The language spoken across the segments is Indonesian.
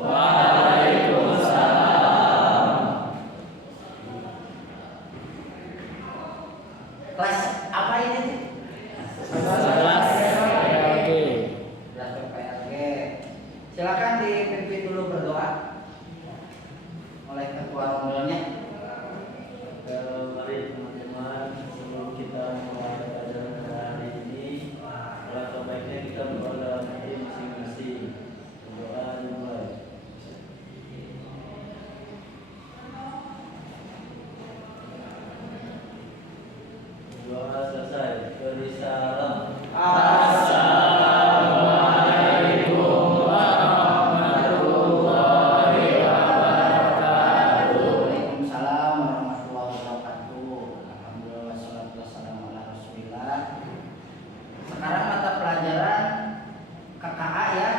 Waalaikumsalam. Kelas apa ini? Kelas PLG. Kelas PLG. Silakan dipimpin dulu berdoa oleh ketua rombongannya. Mari teman-teman, sebelum kita mulai pelajaran hari ini, alangkah baiknya kita berdoa dalam hati masing-masing. Berdoa dimulai. Doa selesai. Beri salam. Assalamualaikum warahmatullahi wabarakatuh. Waalaikumsalam warahmatullahi wabarakatuh. Alhamdulillah wassalatu wassalamu ala Rasulillah. Sekarang mata pelajaran KKA ya,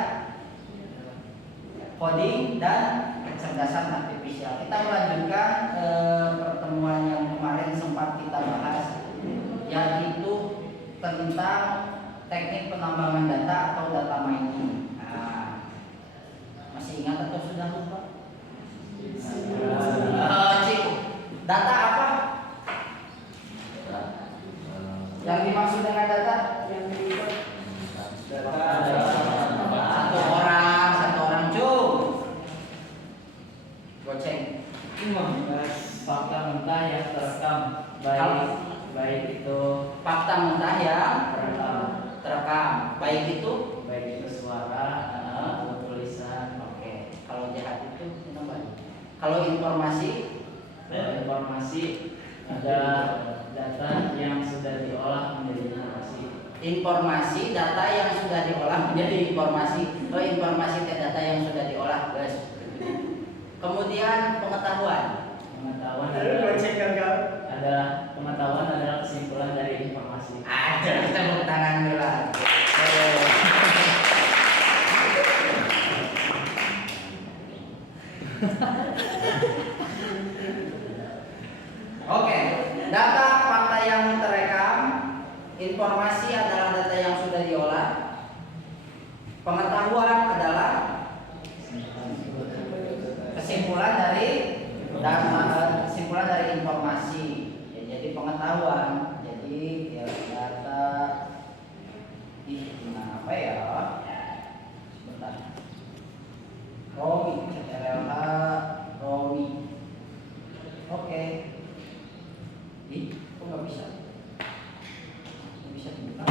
coding dan kecerdasan artifisial. Kita melanjutkan pertemuan yang kemarin sempat kita bahas, yaitu tentang teknik penambangan data atau data mining. Nah, masih ingat atau sudah lupa? Cik, data apa? Yang dimaksud dengan data? Satu orang cung. Goceng. Fakta mentah yang terekam baik itu Fakta mentah yang terekam, baik itu suara atau tulisan. oke. Kalau jahat itu namanya. Kalau informasi Ada data yang sudah diolah menjadi informasi. data yang sudah diolah menjadi informasi. Informasi ke data yang sudah diolah, guys. Kemudian pengetahuan Pengetahuan adalah kesimpulan dari informasi. kita tepuk tangan dulu. Oke, data fakta yang terekam, informasi adalah data yang sudah diolah, pengetahuan adalah kesimpulan dari informasi. Ya, jadi pengetahuan, jadi ya, data apa ya? Sebentar. Romi, CTRLH, Romi. Oke. Kok nggak bisa? Nggak bisa dibuka.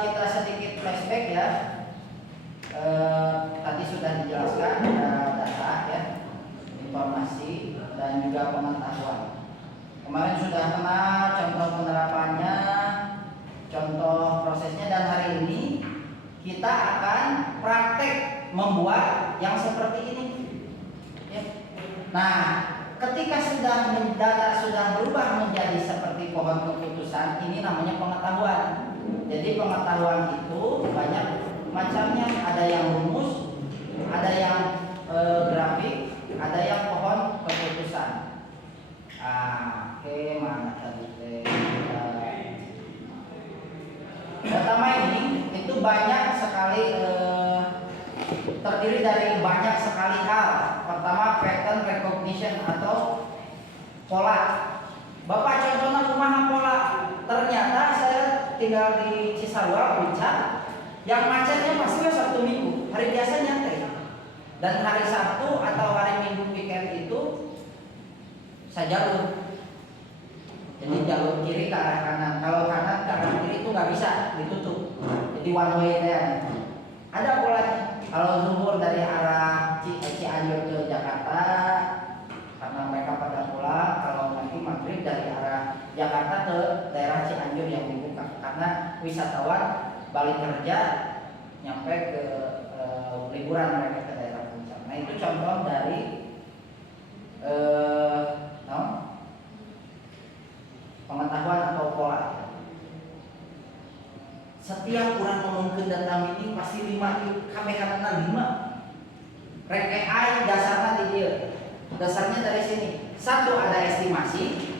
Kita sedikit flashback ya. Tadi sudah dijelaskan data ya, informasi dan juga pengetahuan. Kemarin sudah kenal contoh penerapannya, contoh prosesnya, dan hari ini kita akan praktek membuat yang seperti ini. Ya. Nah, ketika data sudah berubah menjadi seperti pohon keputusan, ini namanya pengetahuan. Jadi pengetahuan itu banyak macamnya, ada yang rumus, ada yang grafik, ada yang pohon keputusan. Oke, mana tadi? Data mining itu banyak sekali, terdiri dari banyak sekali hal. Pertama, pattern recognition atau pola. Bapak contohnya rumah pola. Ternyata saya tinggal di Cisarua, Puncak. Yang macetnya pastinya Sabtu Minggu. Hari biasa nyantai. Dan hari Sabtu atau hari Minggu weekend itu saya jalur. Jadi jalur kiri ke arah kanan. Kalau kanan ke arah kiri itu nggak bisa, ditutup. Jadi one way ya. Ada polanya. Kalau zuhur dari arah Cianjur ke Jakarta, karena mereka pada pulang. Kalau nanti maghrib dari arah Jakarta ke daerah Cianjur yang dibuka, karena wisatawan balik kerja nyampe ke liburan mereka ke daerah Puncak. Nah itu contoh dari pengetahuan atau pola. Setiap orang ngomongkeun data mining pasti 5 kabeh kana 5. Rek AI dasarnya di dieu. Dasarnya dari sini. 1 ada estimasi,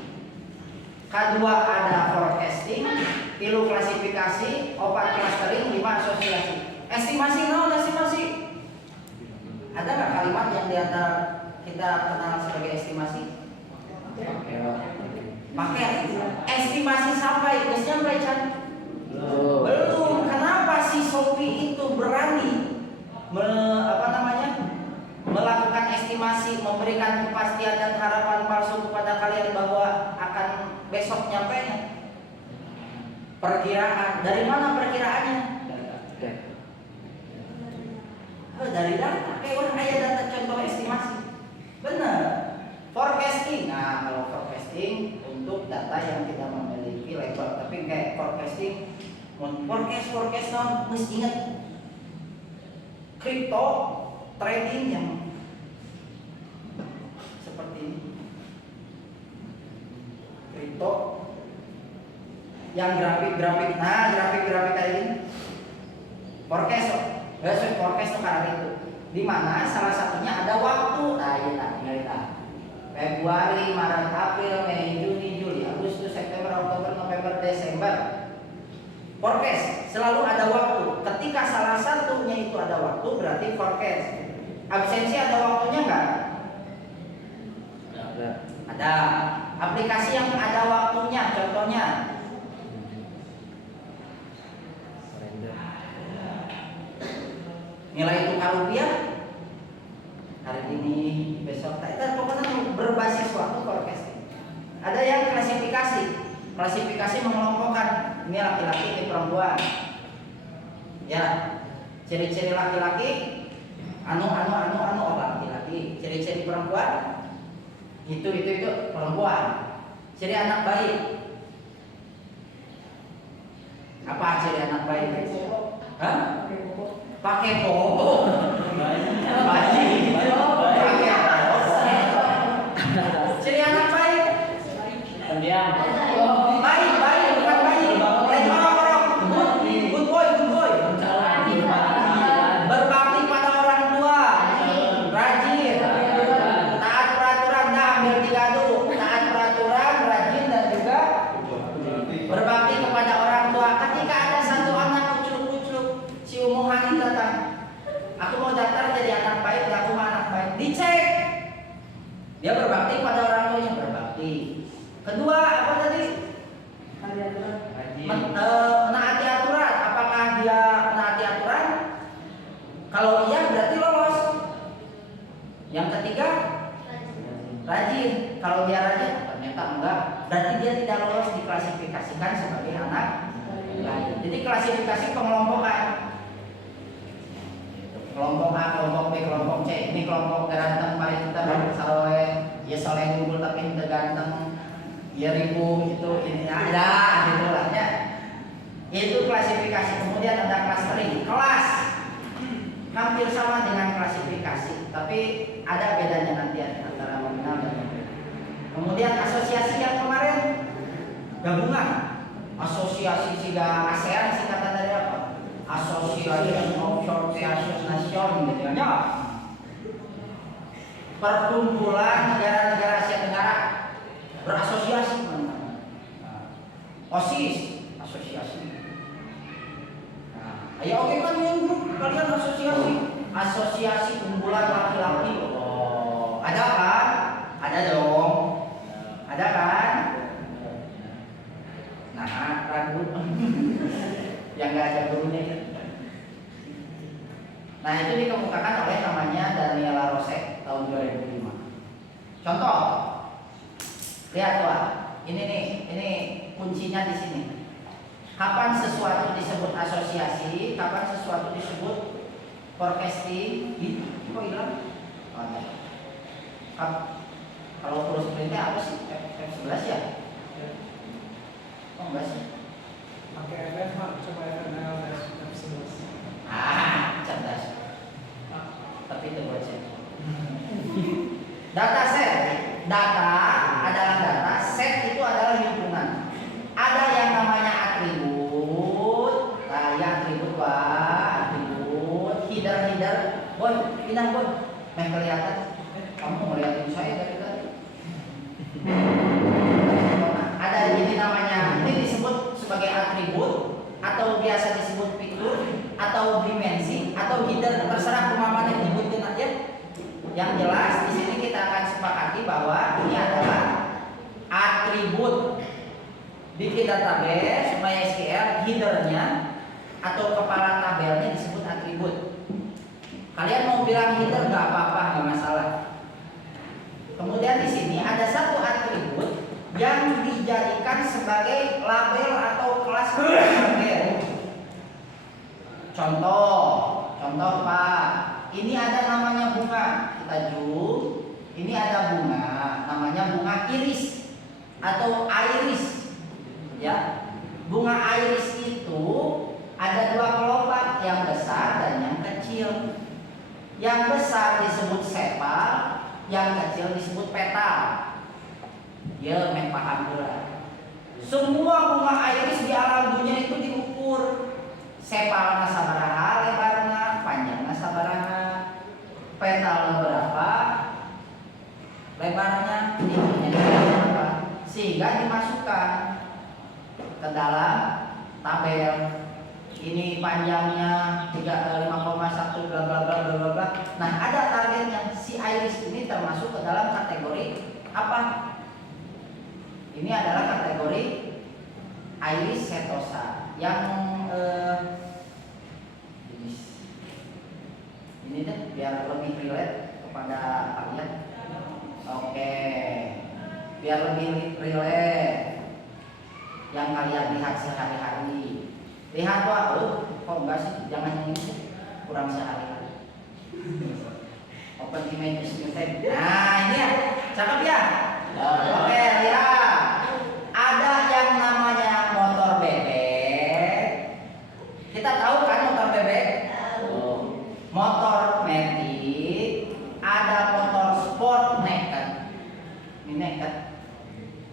kedua ada forecasting, 3 klasifikasi, 4 clustering, 5 asosiasi. Estimasi, naon estimasi? Ada nggak kalimat yang di antara kita kenal sebagai estimasi? Pakai estimasi sampai, geus nyampe can? Belum. Kenapa si Sophie itu berani melakukan estimasi, memberikan kepastian dan harapan palsu kepada kalian bahwa akan besok nyampe? Perkiraan. Dari mana perkiraannya? Dari data. Kayak orang kaya data contoh estimasi. Benar. Forecasting. Nah, kalau forecasting untuk data yang tidak memiliki label, tapi kayak forecasting, forecast non, mesti ingat crypto trading yang seperti ini. Crypto yang grafik, nah grafik kayak ini. Forecast tuh karena itu. Di mana salah satunya ada waktu. Nah, iya tinggal Februari, Maret, April, Mei, Juni, Juli, Agustus, September, Oktober, November, Desember. Forecast selalu ada waktu. Ketika salah satunya itu ada waktu, berarti forecast. Absensi ada waktunya enggak? Ada. Aplikasi yang ada waktunya, contohnya nilai tukar rupiah hari ini, besok, itu pokoknya berbasis waktu forecasting. Ada yang klasifikasi mengelompokkan ini laki-laki, ini perempuan. Ya, ciri-ciri laki-laki, oh laki-laki. Ciri-ciri perempuan, itu perempuan. Ciri anak baik. Apa ciri anak baik? Hah? Pakai bohong, ciri anak baik, pendiam, baik bukan baik, orang good boy, berbakti pada orang tua, rajin, taat peraturan, ambil 3 dulu, taat peraturan, rajin dan juga berbakti kepada orang tua. Ketika ada satu anak kucluk, si umuhan datang, aku mau daftar jadi anak baik, aku mau anak baik, dicek dia berbakti pada orang tuanya, berbakti. Kedua apa tadi? Menaati aturan. Apakah dia menaati aturan? Kalau iya berarti lolos. Yang ketiga rajin. Kalau dia rajin ternyata enggak, berarti dia tidak lolos diklasifikasikan sebagai anak baik. Jadi klasifikasi pengelompokan. Kelompok A, kelompok B, kelompok C. Ini kelompok ganteng paling kita saleh, ya saleh unggul tapi tidak ganteng, ya ribu itu ini ada gitu lah ya. Itu klasifikasi. Kemudian ada clustering. Kelas hampir sama dengan klasifikasi, tapi ada bedanya nanti antara nominal dan nominal. Kemudian asosiasi yang kemarin gabungan. Asosiasi siga ASEAN singkatan dari apa? Association of Southeast Nation gitu ya. Perkumpulan negara-negara Asia Tenggara berasosiasi. OSIS, asosiasi. Ayo oke kan yang kalian asosiasi kumpulan laki-laki. Oh, ada kan? Ada dong. Ada kan? Nah, ragu. Yang nggak ada gurunya itu. Nah, itu dikemukakan oleh namanya Daniela Rose tahun 2005. Contoh, lihat tuh, ini kuncinya di sini. Kapan sesuatu disebut asosiasi, kapan sesuatu disebut forecasting? Kok hilang? Oh, ya. Kalau terus perintah apa sih? F11 ya? Oh enggak sih? Pakai FF, coba FNL F11. Cerdas. Tapi itu buat saya. Data set. Data adalah data, set itu adalah himpunan. Ada yang namanya atribut. Nah, ya atribut atribut. Header. Boy, pindah boy. Kelihatan. Kamu ngeliatin saya dari tadi. Ada ini namanya, ini disebut sebagai atribut atau biasa disebut fitur atau dimensi header terserah kumaha yang nyebutkeun aja. Yang jelas di sini kita akan sepakati bahwa ini adalah atribut. Bikin database MySQL headernya atau kepala tabelnya disebut atribut. Kalian mau bilang header nggak apa-apa, nggak masalah. Kemudian di sini ada satu atribut yang dijadikan sebagai label atau kelas label. Contoh Pak, ini ada namanya bunga. Kita zoom. Ini ada bunga, namanya bunga iris atau iris. Ya, bunga iris itu ada dua kelopak, yang besar dan yang kecil. Yang besar disebut sepal, yang kecil disebut petal. Ya, men paham pula. Semua bunga iris di alam dunia itu diukur. Sepalnya sabaraha, lebarnya, panjangnya sabaraha, petalnya berapa, lebarnya, tingginya berapa, sehingga dimasukkan ke dalam tabel. Ini panjangnya 5,1 bla bla bla bla bla. Nah, ada targetnya. Si iris ini termasuk ke dalam kategori apa? Ini adalah kategori iris setosa yang ini deh biar lebih relate kepada kalian. Oke, biar lebih relate yang kalian lihat sehari-hari. Lihat kok enggak sih, jangan yang ini kurang sehari-hari. Open image system. Nah ini ya, cakep ya. Oke, lihat ada yang namanya motor bebek. Kita tahu kan motor bebek? Motor metik, ada motor sport naked. Ini naked.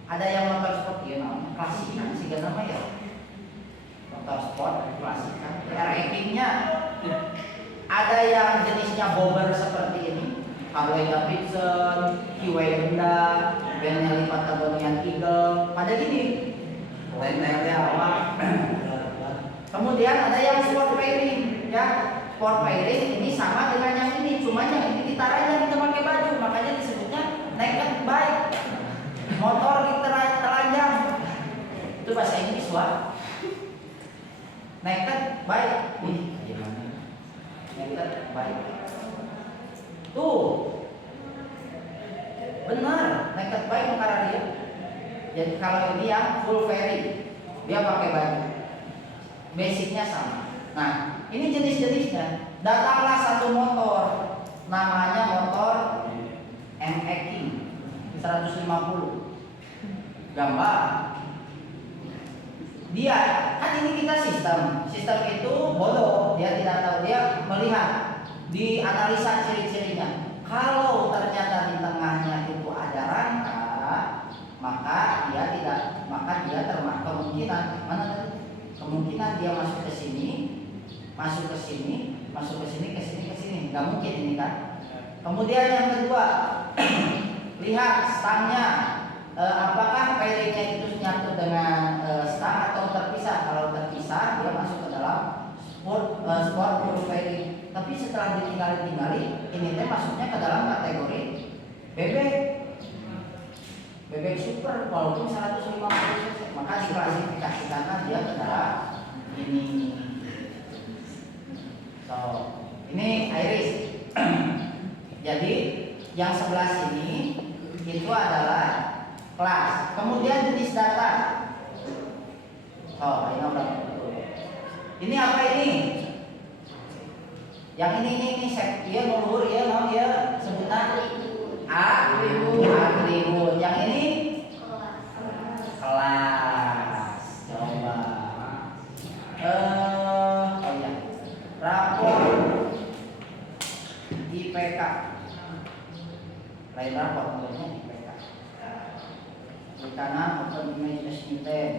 Ada yang motor sport ya namanya klasikan sih gak nama ya. Motor sport klasikan. Rankingnya ada yang jenisnya bobber seperti ini. Harley Davidson, Kiwi Honda, Benelli Patagonian Eagle. Pada gini. Lain-lainnya awak. Kemudian ada yang sport pairing, ya. Sport pairing ini sama dengan yang ini, cuma yang ini ditaruhnya kita pakai baju, makanya disebutnya naked bike. Motor ditelanjang. Itu bahasa Inggris, Wak. Naked bike. Ih, gimana? Naked bike. Tuh. Benar, naked bike karena dia. Jadi kalau ini yang full fairing, dia pakai baju. Basicnya sama. Nah, ini jenis-jenisnya. Datanglah satu motor, namanya motor MX King 150. Gambar. Dia kan ini kita sistem itu bodoh, dia tidak tahu, dia melihat, dianalisa ciri-cirinya. Kalau ternyata di tengahnya itu ada rangka, maka dia termasuk kemungkinan mana tadi? Kemungkinan dia masuk ke sini, masuk ke sini, masuk ke sini, ke sini, ke sini. Nggak mungkin ini kan. Kemudian yang kedua, lihat stangnya, apakah pairingnya itu nyatu dengan stang atau terpisah. Kalau terpisah, dia masuk ke dalam sport full pairing. Tapi setelah ditinggali, ini teh masuknya ke dalam kategori bebek super walaupun 150 cc, maka diklasifikasikan dia ke dalam ini. So, ini iris. Jadi yang sebelah sini itu adalah kelas. Kemudian jenis data. Oh, ini udah. Ini apa ini? Yang ini set dia nulur ya, mau dia sebutan atribut. Yang ini kelas. Coba. Oh ya. Rapor IPK. Lain rapor namanya IPK. Di kanan open image system.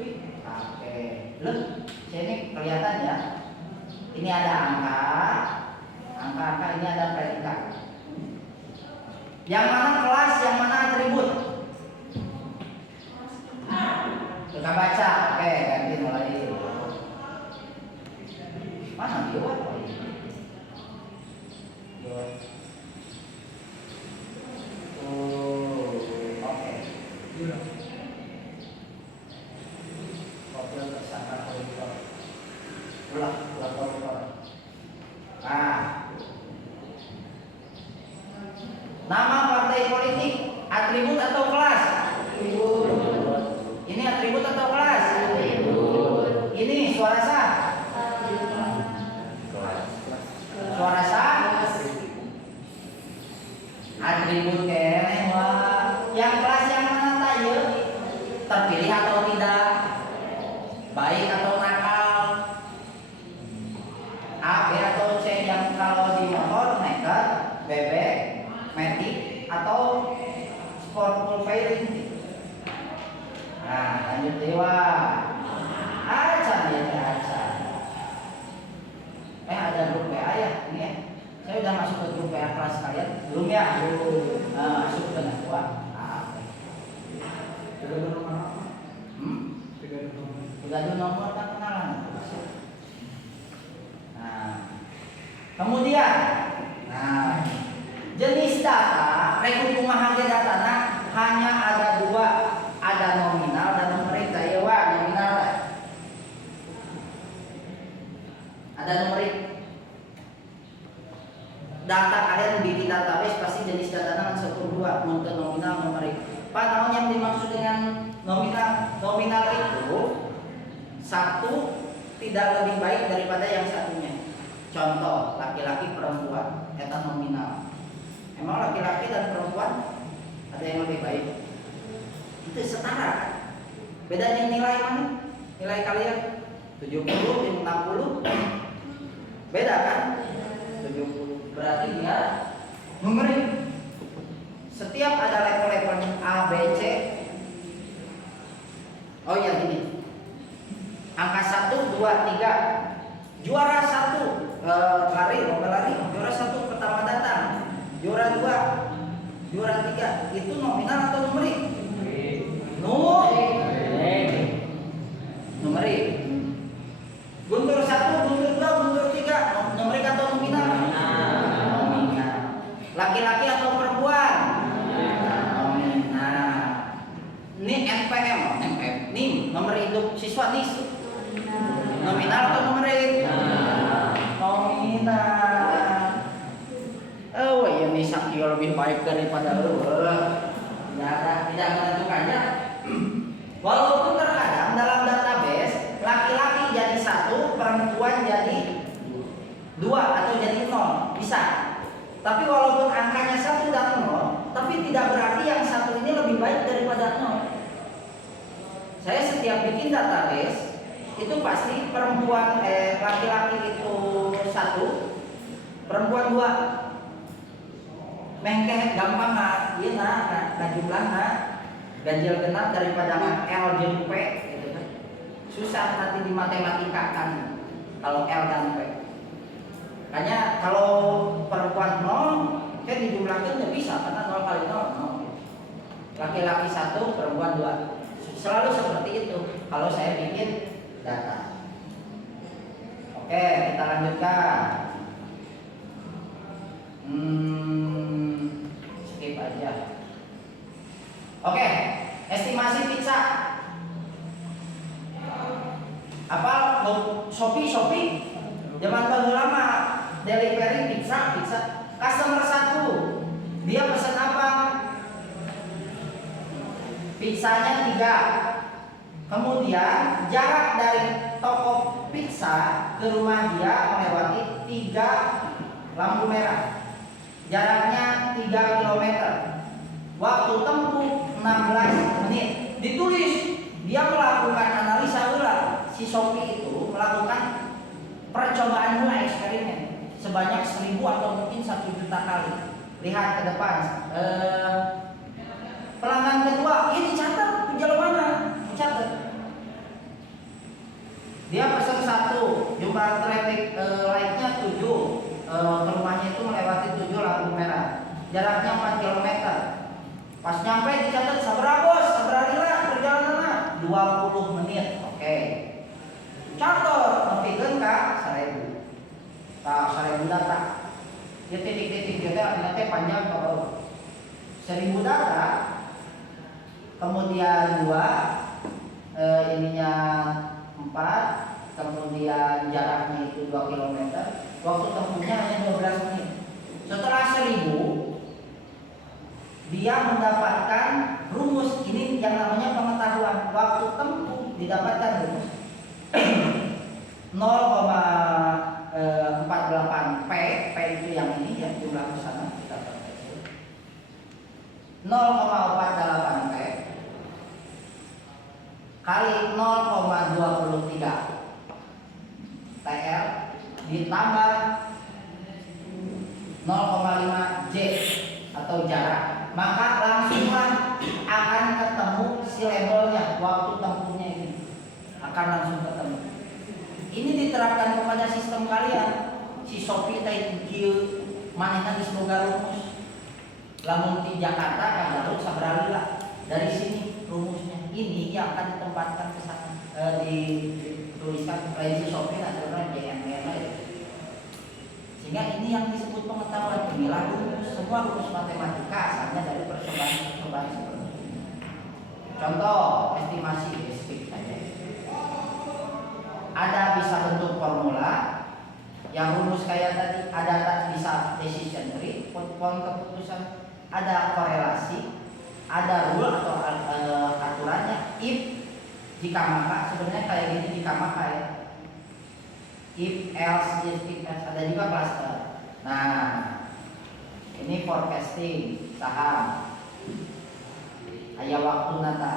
Oke. Loh, sini kelihatan ya. Ini ada angka ini ada predikat. Yang mana kelas, yang mana atribut? Kita baca. Oke, ganti mulai. Mana dia? Nama partai politik, atribut atau kelas? Ini atribut atau kelas? Ini suara sah? Suara sah? Atribut kene wah. Yang kelas yang mana tayo? Terpilih atau tidak? Baik atau nakal? A, B atau C yang kalau di motor nekat, bebek, metik atau sport full fairing. Nah, lanjut dewa. Aca ya aca. Ada grup WA ya ini ya. Saya udah masuk ke grup WA kelas kalian belum ya? Nah, masuk ke gua. Udah ada nomor kan kenalan. Nah, kemudian, nah, jenis data, rekod kumaha ge datana hanya ada dua, ada nominal dan numerik. Ya wa, nominal. Ada numerik. Data kalian di database pasti jenis datanya satu dua, mungkin nominal numerik. Pak, namun yang dimaksud dengan nominal itu satu tidak lebih baik daripada yang satunya. Contoh, laki-laki perempuan, eta nominal. Emang laki-laki dan perempuan ada yang lebih baik? Itu setara kan? Bedanya nilai mana? Nilai kalian 70 dengan 60 beda kan? 70 berarti dia numerik. Setiap ada level-levelnya A, B, C. Oh ya gini. Angka 1, 2, 3. Juara 1 lari, lomba lari. Juara 1 pertama datang. Juara 2, juara 3. Itu nominal atau numerik? Numerik. Guntur 1, guntur 2, guntur 3. Numerik atau nominal? Nominal. Laki-laki atau perempuan? Nominal. Ini NPM, NIM, nomor hidup siswa nih. Nominal atau numerik? Nominal. Oh ya nih Sakio lebih baik daripada lu. Tidak menentukannya. Walaupun terkadang dalam database laki-laki jadi 1, perempuan jadi 2 atau jadi 0 bisa. Tapi walaupun angkanya 1 dan 0, tapi tidak berarti yang satu ini lebih baik daripada 0. Saya setiap bikin database itu pasti perempuan laki-laki itu 1, perempuan 2. Mengke gampang ieu na jumlahna ganjil genap daripada L jeung P gitu kan. Susah nanti di matematika kan kalau L dan P. Makanya kalau perempuan 0 kan dijumlahkan nggak bisa karena 0 kali 0 Laki-laki 1, perempuan 2. Selalu seperti itu kalau saya bikin data. Oke, kita lanjutkan. Skip aja. Oke, estimasi pizza. Apa Shopee? Zaman baheula mah delivery pizza. Customer 1, dia pesan apa? Pizzanya 3. Kemudian jarak dari toko pizza ke rumah dia melewati 3 lampu merah. Jaraknya 3 km. Waktu tempuh 16 menit. Ditulis dia melakukan analisa ulang. Si Shopee itu melakukan percobaan ulang eksperimen sebanyak 1000 atau mungkin 1 juta kali. Lihat ke depan. Pelanggan kedua, ini dicatat tujuan mana? Dicatat. Dia pesan 1, jumlah traffic light-nya 7, ke rumahnya itu melewati 7 lampu merah. Jaraknya 4 km. Pas nyampe dicatat sabaraha bos, sabaraha lila perjalanan 20 menit. Oke. Catat, nepikeun ka 1000. Tah 1000 data. Ya titik-titik kita panjang ke bawah. 1000 data. Kemudian 2 ininya 4, kemudian jaraknya itu 2 km, waktu tempuhnya hanya 12 menit. Setelah 1000 dia mendapatkan rumus. Ini yang namanya pengetahuan. Waktu tempuh didapatkan rumus 0,48 P. P itu yang ini ya, jumlah kesana kita pakai 0,48 P kali 0,23 TL ditambah 0,5 J atau jarak, maka langsunglah akan ketemu si labelnya. Waktu tempuhnya ini akan langsung ketemu. Ini diterapkan kepada sistem kalian. Si Sophie tadi kieu manehna geus boga rumus. Lamun di Jakarta kan Garut sabaralila. Dari sini rumusnya. Ini yang akan ditempatkan ke sana. Dituliskan lain si Sophie adalah JML. Sehingga ini yang disebut pengetahuan. Inilah rumus. Semua rumus matematika asalnya dari percobaan seperti ini. Contoh estimasi basic saja. Ada bisa bentuk formula yang rumus kayak tadi, ada bisa decision tree, poin keputusan, ada korelasi, ada rule atau aturannya, if, jika maka, sebenarnya kayak gini jika maka ya, if else, if else, ada juga cluster. Nah, ini forecasting saham, ayah waktu nata,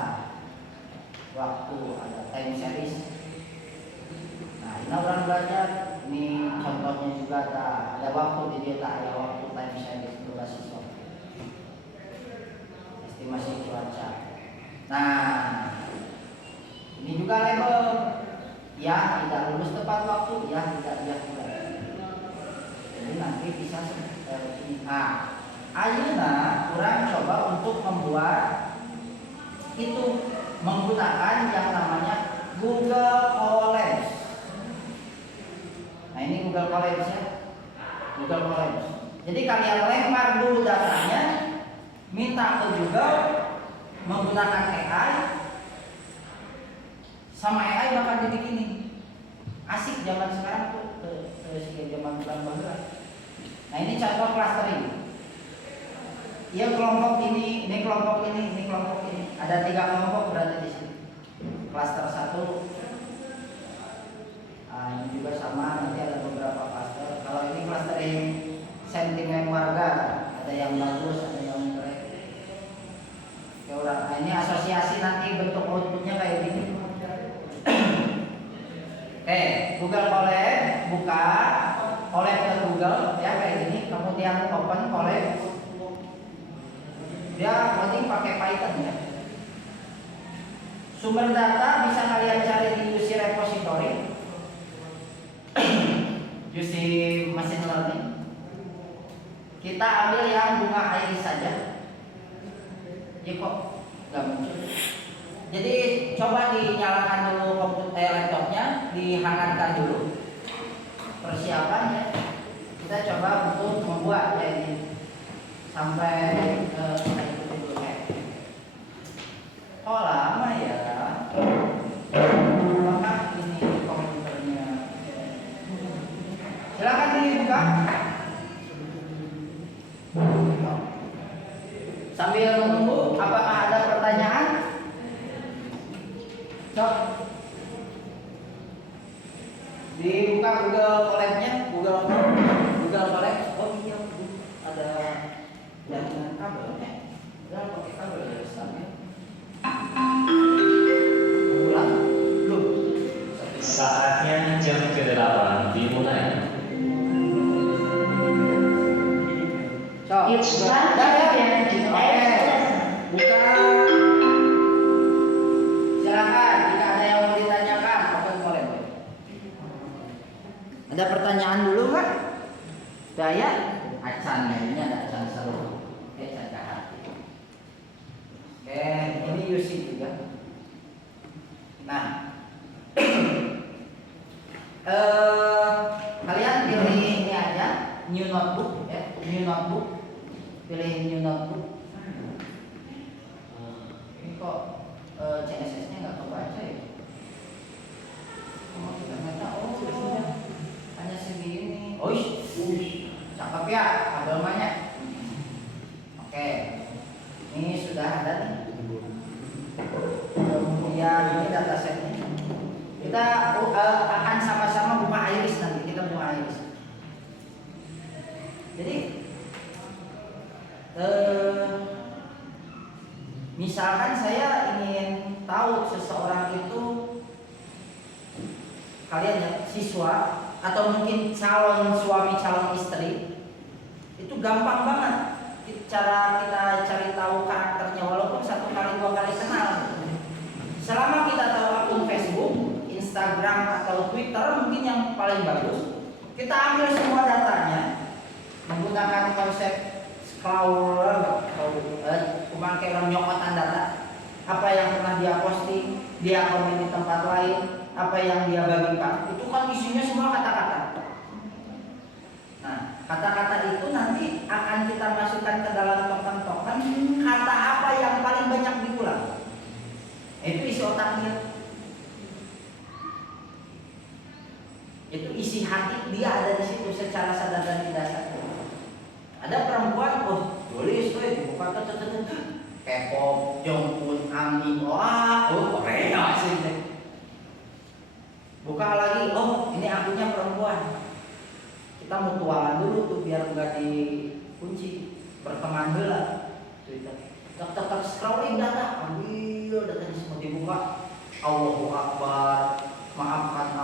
waktu ada time series. Nah, ini orang belajar. Ini contohnya juga ada waktu di dia, ada waktu time series berbasis waktu. Estimasi cuaca. Nah, ini juga label. Ya, tidak lulus tepat waktu. Ya, tidak. Jadi nanti bisa seperti ini. Nah, ayeuna kurang coba untuk membuat itu menggunakan yang namanya Google Colabs. Nah, ini Google Colabs ya. Google Colabs. Jadi kalian lempar dulu datanya, minta ke Google menggunakan AI, sama AI bakal dibikinin. Asik zaman sekarang tuh, zaman bulan. Nah, ini contoh clustering. Ya, kelompok ini kelompok ini, ini kelompok ini. Ada 3 kelompok berada di sini. Cluster 1. Ini juga sama, nanti ada beberapa cluster. Kalau ini clustering sentimen warga, ada yang bagus, ada yang jelek. Nah, ini asosiasi nanti bentuk outputnya kayak gini. Oke, Google Colab, buka Colab ke Google ya kayak gini. Kemudian open Colab. Dia coding pakai Python ya. Sumber data bisa kalian cari di UC repository. UC machine learning. Kita ambil yang bunga iris saja. Ya kok nggak muncul. Jadi coba dinyalakan dulu komputer laptopnya, dihangatkan dulu. Persiapannya kita coba untuk membuat ya ini sampai oh lama ya. Apakah ini komputernya? Silakan dibuka. Sambil menunggu, apakah ada pertanyaan? Cok. Dibuka Google Colab-nya, Google Colab. Oh iya, ada jaringan kabelnya. Udah pakai kabel ya, sambil. Ulang. Loh. Saatnya jam ke-8 dimulai. Cok. It's time to begin the next lesson. Buka. Silakan jika ada yang mau ditanyakan, open Colab. Ada pertanyaan dulu kan? Daya acan ya, ini ada acan seru. Acan hati. Oke, ini UC juga. Nah, kalian pilih ini aja, new notebook ya, new notebook. Pilih new notebook. Ini kok CSS-nya nggak kebaca ya? Oh, ternyata hanya segini. Cakep ya, kabel banyak. Oke. akan sama-sama bunga iris nanti, kita bunga iris. Jadi misalkan saya ingin tahu seseorang itu, kalian ya, siswa atau mungkin calon suami calon istri, itu gampang banget cara kita cari tahu karakternya walaupun 1 kali 2 kali kenal. Selama kita tahu akun Facebook, Instagram atau Twitter mungkin yang paling bagus, kita ambil semua datanya menggunakan konsep scroller, memakai orang nyokotan data, apa yang pernah dia posting, dia komen di tempat lain, apa yang dia bagikan, itu kan isinya semua kata-kata. Nah, kata-kata itu nanti akan kita masukkan ke dalam token-token kata apa yang paling banyak diulang. Itu isi otaknya. Itu isi hati dia ada di situ secara sadar dan tidak sadar. Ada perempuan, tulis dibuka K-pop, Jonghyun, ARMY, Korea sih. Buka lagi, ini akunnya perempuan. Kita mutualan dulu tuh biar nggak dikunci, berteman dulu lah. Twitter. Tak scrolling data, ambil datanya semua dibuka. Allahu Akbar, maafkan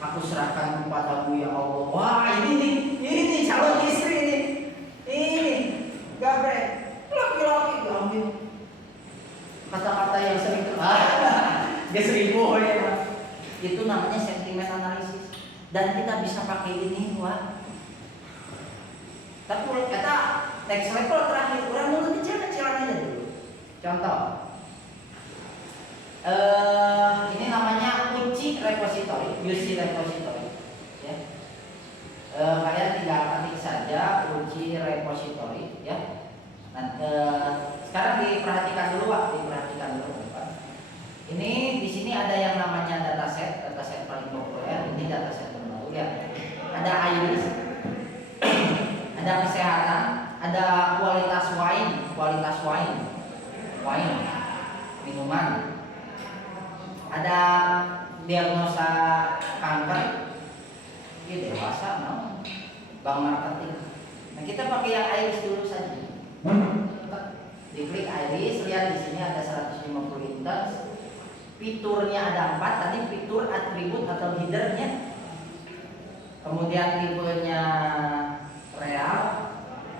aku serahkan kepadamu ya Allah. Wah ini calon istri ini gabre, laki-laki diambil. Kata-kata yang sering dia 1000 ya. Itu namanya sentimen analisis dan kita bisa pakai ini wah. Tapi kata next level terakhir kurang dulu kecil-kecilan aja dulu. Contoh, ini namanya kunci repository, UC repository. Ya. Kalian tinggal ketik saja kunci repository, ya. Nah, sekarang diperhatikan dulu, Ini di sini ada yang namanya dataset paling populer. Ini dataset terbaru ya. Ada iris, ada kesehatan, ada kualitas wine, minuman, ada diagnosa kanker, ini dewasa, bank marketing. Nah kita pakai yang iris dulu saja. Diklik iris, lihat di sini ada 150 index. Fiturnya ada 4, tadi fitur atribut atau headernya. Kemudian tipenya real.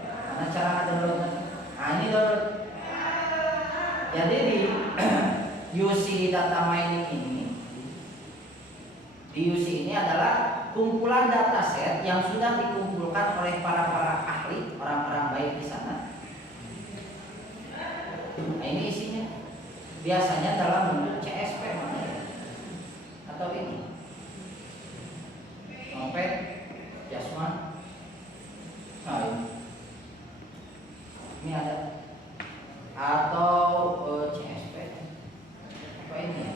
Mana cara downloadnya? Nah ini download. Jadi di UC data mining ini, di UC ini adalah kumpulan dataset yang sudah dikumpulkan oleh para ahli, orang-orang baik di sana. Nah ini isinya. Biasanya dalam bentuk CSV atau ini Nopet, Jasman. Nah ini ada atau CSV apa ini ya?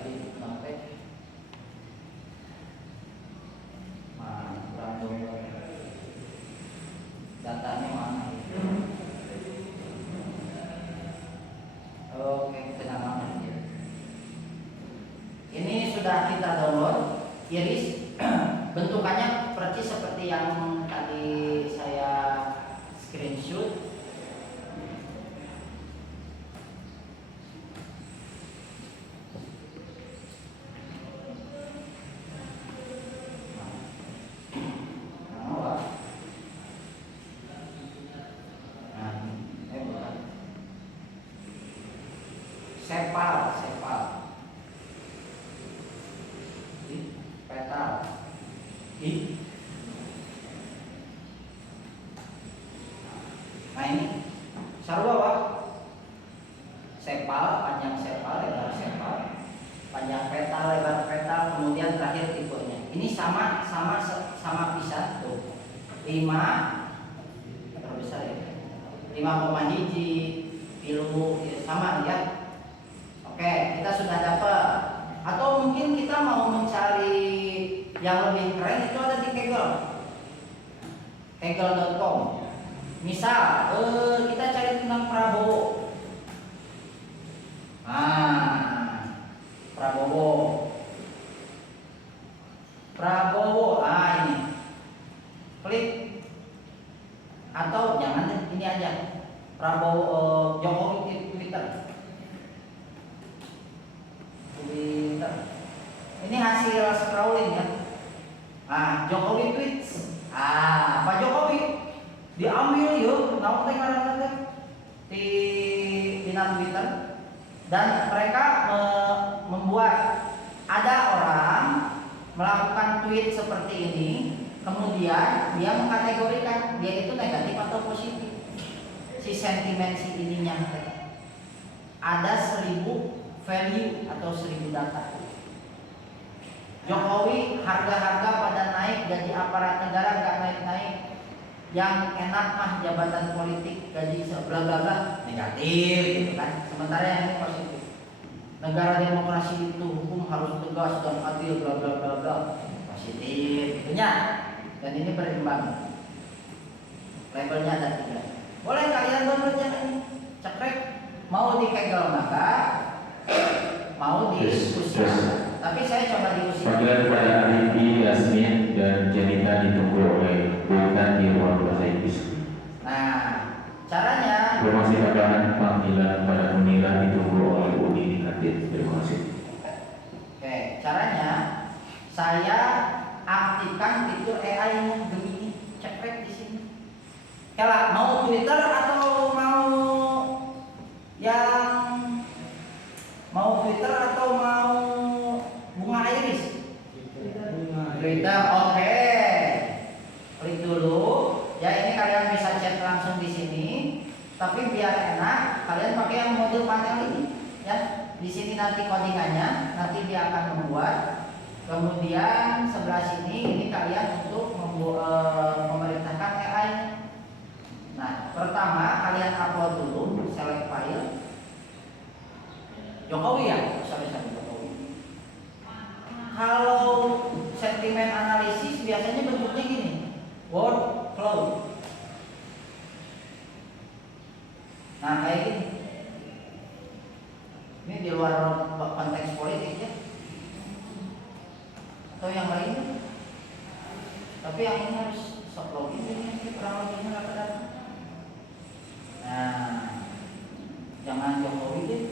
Jadi Nopet. Datanya mana? Oke, tenang aja. Ini sudah kita download iris. Bentukannya persis seperti yang tadi saya screenshot. Sepal. Petal. Nah ini sarua Pak. Sepal, panjang sepal, lebar sepal, panjang petal, lebar petal, kemudian terakhir tipenya. Ini sama pisah tuh. 5 terbesar ya. 5,1 pilu ya, sama ya. Oke, kita sudah dapat. Atau mungkin kita mau mencari yang lebih keren, itu ada di Kaggle.com. Misal, kita cari tentang Prabowo. Nah, Prabowo. Prabowo, ini. Klik. Atau jangan ini aja. Prabowo Jokowi Twitter. Twitter. Ini hasil scrolling ya. Jokowi tweets. Pak Jokowi diambil yuk, naon teh ngaranna di Twitter, dan mereka membuat ada orang melakukan tweet seperti ini, kemudian dia mengkategorikan dia itu negatif atau positif. Si sentimen si ininya ada 1000 value atau 1000 data. Jokowi harga-harga pada naik, gaji aparat negara nggak naik-naik. Yang enak mah jabatan politik, gaji bla bla bla, negatif gitu kan. Sementara yang ini positif. Negara demokrasi itu hukum harus tegas dan adil bla bla bla bla, positif gitunya. Dan ini berimbang. Labelnya ada 3. Boleh kalian download yang ini, cekrek. Mau dikegel maka mau diskusikan. Tapi saya coba diusin. Panggilan kepada Arifin, Yasmin, dan Janita ditunggu oleh Bulkan di ruang bahasa Inggris. Nah, caranya. Informasi tambahan panggilan pada Munira ditunggu oleh Udi di kantin. Terima kasih. Oke, caranya saya aktifkan fitur AI-nya Gemini, cekrek di sini. Kalau mau Twitter atau mau Twitter atau mau bunga iris? Twitter, oke. Klik dulu. Ya ini kalian bisa chat langsung di sini. Tapi biar enak, kalian pakai yang modul panel ini. Ya, di sini nanti codingannya, nanti dia akan membuat. Kemudian sebelah sini ini kalian untuk memerintahkan AI. Nah, pertama kalian upload dulu, select file. Jokowi ya, bisa Jokowi. Kalau sentimen analisis biasanya bentuknya gini, word cloud. Nah kayak gini. Ini di luar konteks politik ya. Atau yang lainnya. Tapi yang ini harus sok login ini kurang lebihnya rata-rata. Nah, jangan Jokowi deh.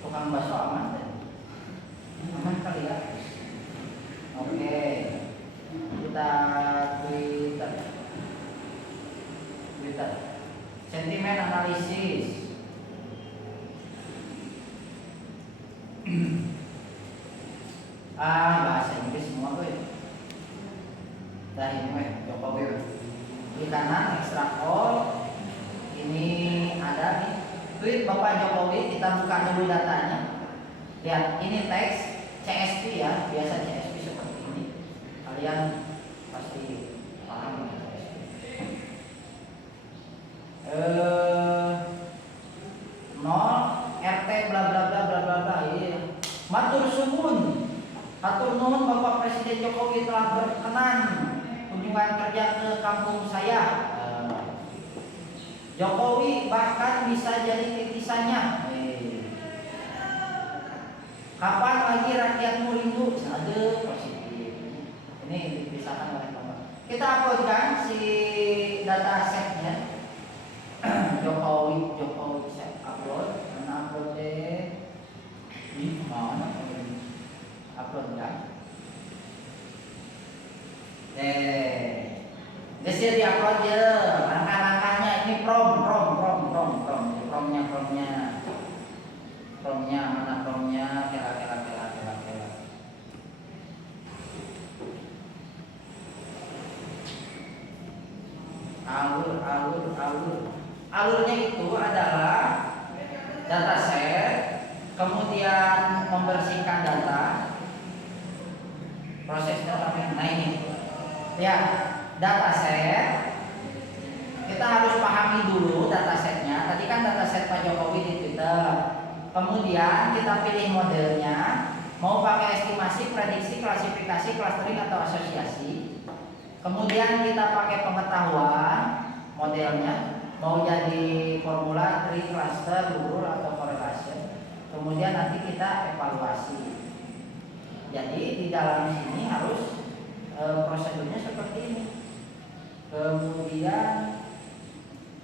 Tukang bakso aman deh. Aman kali ya. Oke. Kita Twitter. Sentimen analisis. Bahasa Inggris semua gue. Nah ini Jokowi. Di kanan extract all. Ini ada nih tweet Bapak Jokowi, kita buka dulu datanya. Lihat, ini teks CSV ya, biasa CSV seperti ini. Kalian pasti paham ya CSV. Nol RT bla bla bla bla bla bla. Iya. Matur suwun. Hatur nuhun Bapak Presiden Jokowi telah berkenan kunjungan kerja ke kampung saya. Jokowi bahkan bisa jadi titisannya. Kapan lagi rakyatmu rindu? Ada positif. Ini dipisahkan oleh Bapak. Kita uploadkan si data setnya. Jokowi set upload. Mana upload deh? Di mana? Upload kan? Desir di upload ya. Langkah-langkahnya ini promnya mana promnya kela. Alurnya itu adalah dataset, kemudian membersihkan data, prosesnya sampai nah ini ya dataset. Kita harus pahami dulu datasetnya. Tadi kan dataset Pak Jokowi di Twitter. Kemudian kita pilih modelnya, mau pakai estimasi, prediksi, klasifikasi, clustering atau asosiasi. Kemudian kita pakai pengetahuan modelnya, mau jadi formula, tree, cluster, rule atau correlation. Kemudian nanti kita evaluasi. Jadi di dalam sini harus prosedurnya seperti ini. Kemudian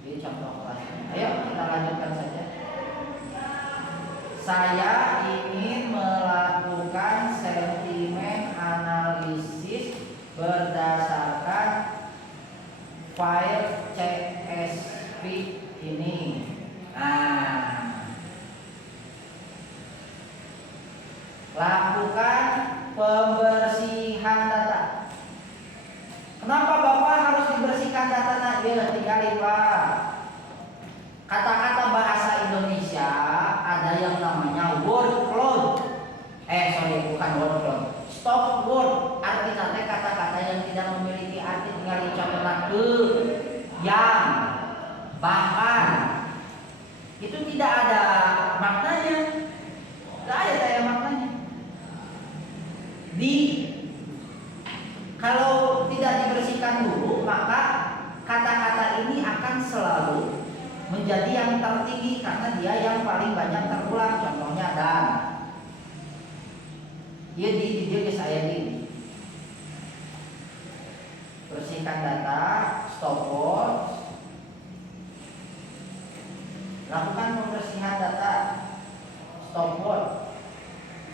ini contoh kelasnya. Ayo kita lanjutkan saja. Saya ingin melakukan sentimen analisis berdasarkan file CSV ini. Nah, lakukan pembersihan data. Kenapa Bapak harus dibersihkan data? Ya, tinggalin Pak. Kata-kata bahasa Indonesia ada yang namanya word cloud. Bukan word cloud. Stop word. Artinya kata-kata yang tidak memiliki arti tinggal dicontohkan ke, yang, bahkan. Itu tidak ada maknanya. Tidak ada maknanya. Kalau tidak dibersihkan dulu, maka kata-kata ini akan selalu menjadi yang tertinggi karena dia yang paling banyak terulang. Contohnya dan. Dia saya ini. Bersihkan data, stop words. Lakukan pembersihan data, stop word.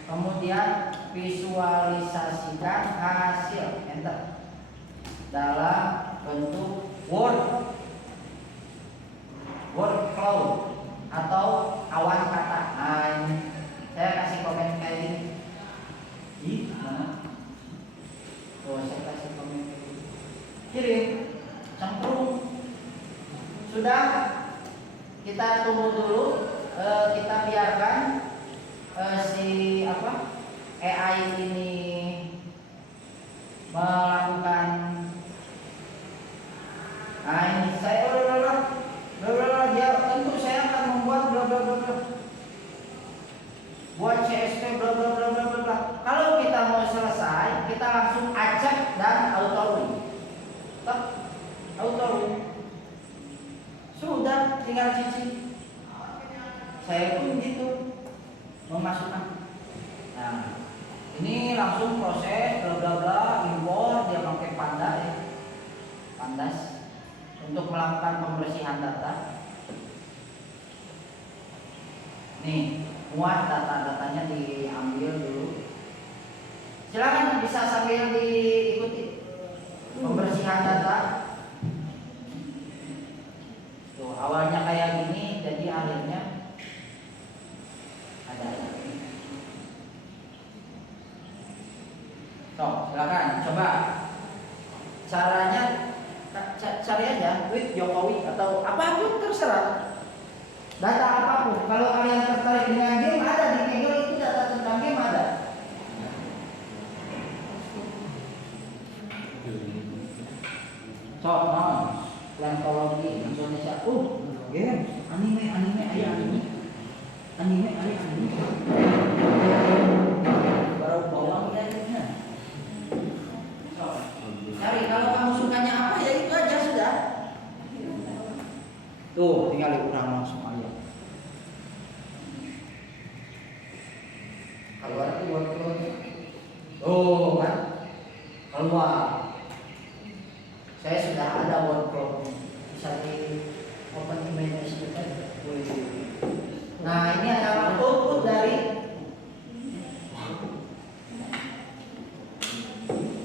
Kemudian visualisasikan hasil, enter, dalam bentuk word cloud atau awan kata. Nah, ini saya kasih komen kayak gini. Mana? Saya kasih komen kayak gini. Kirim, cemplung. Sudah, kita tunggu dulu. Kita biarkan AI ini melakukan. Nah ini saya dia tentu saya akan membuat buat CSV Kalau kita mau selesai, kita langsung acak dan auto sudah, tinggal cicil. Saya pun gitu memasukkan. Nah, ini langsung proses import, dia pakai pandas untuk melakukan pembersihan data. Nih, muat data-datanya diambil dulu. Silakan bisa sambil diikuti pembersihan data. Tuh, awalnya kayak gini, jadi akhirnya ada. Silakan coba caranya, cari aja tweet Jokowi atau apapun terserah, data apapun. Kalau kalian tertarik dengan game, ada di Kaggle itu data tentang game ada. Plantologi Indonesia. Game, anime. Baru bawang lihatnya. Cari, kalau kamu sukanya apa ya itu aja sudah. Tuh, tinggal kurang langsung aja. Keluar itu buat keluar. Oh kan, keluar. Saya sudah ada workflow, bisa di open image sebentar. Nah ini adalah output dari.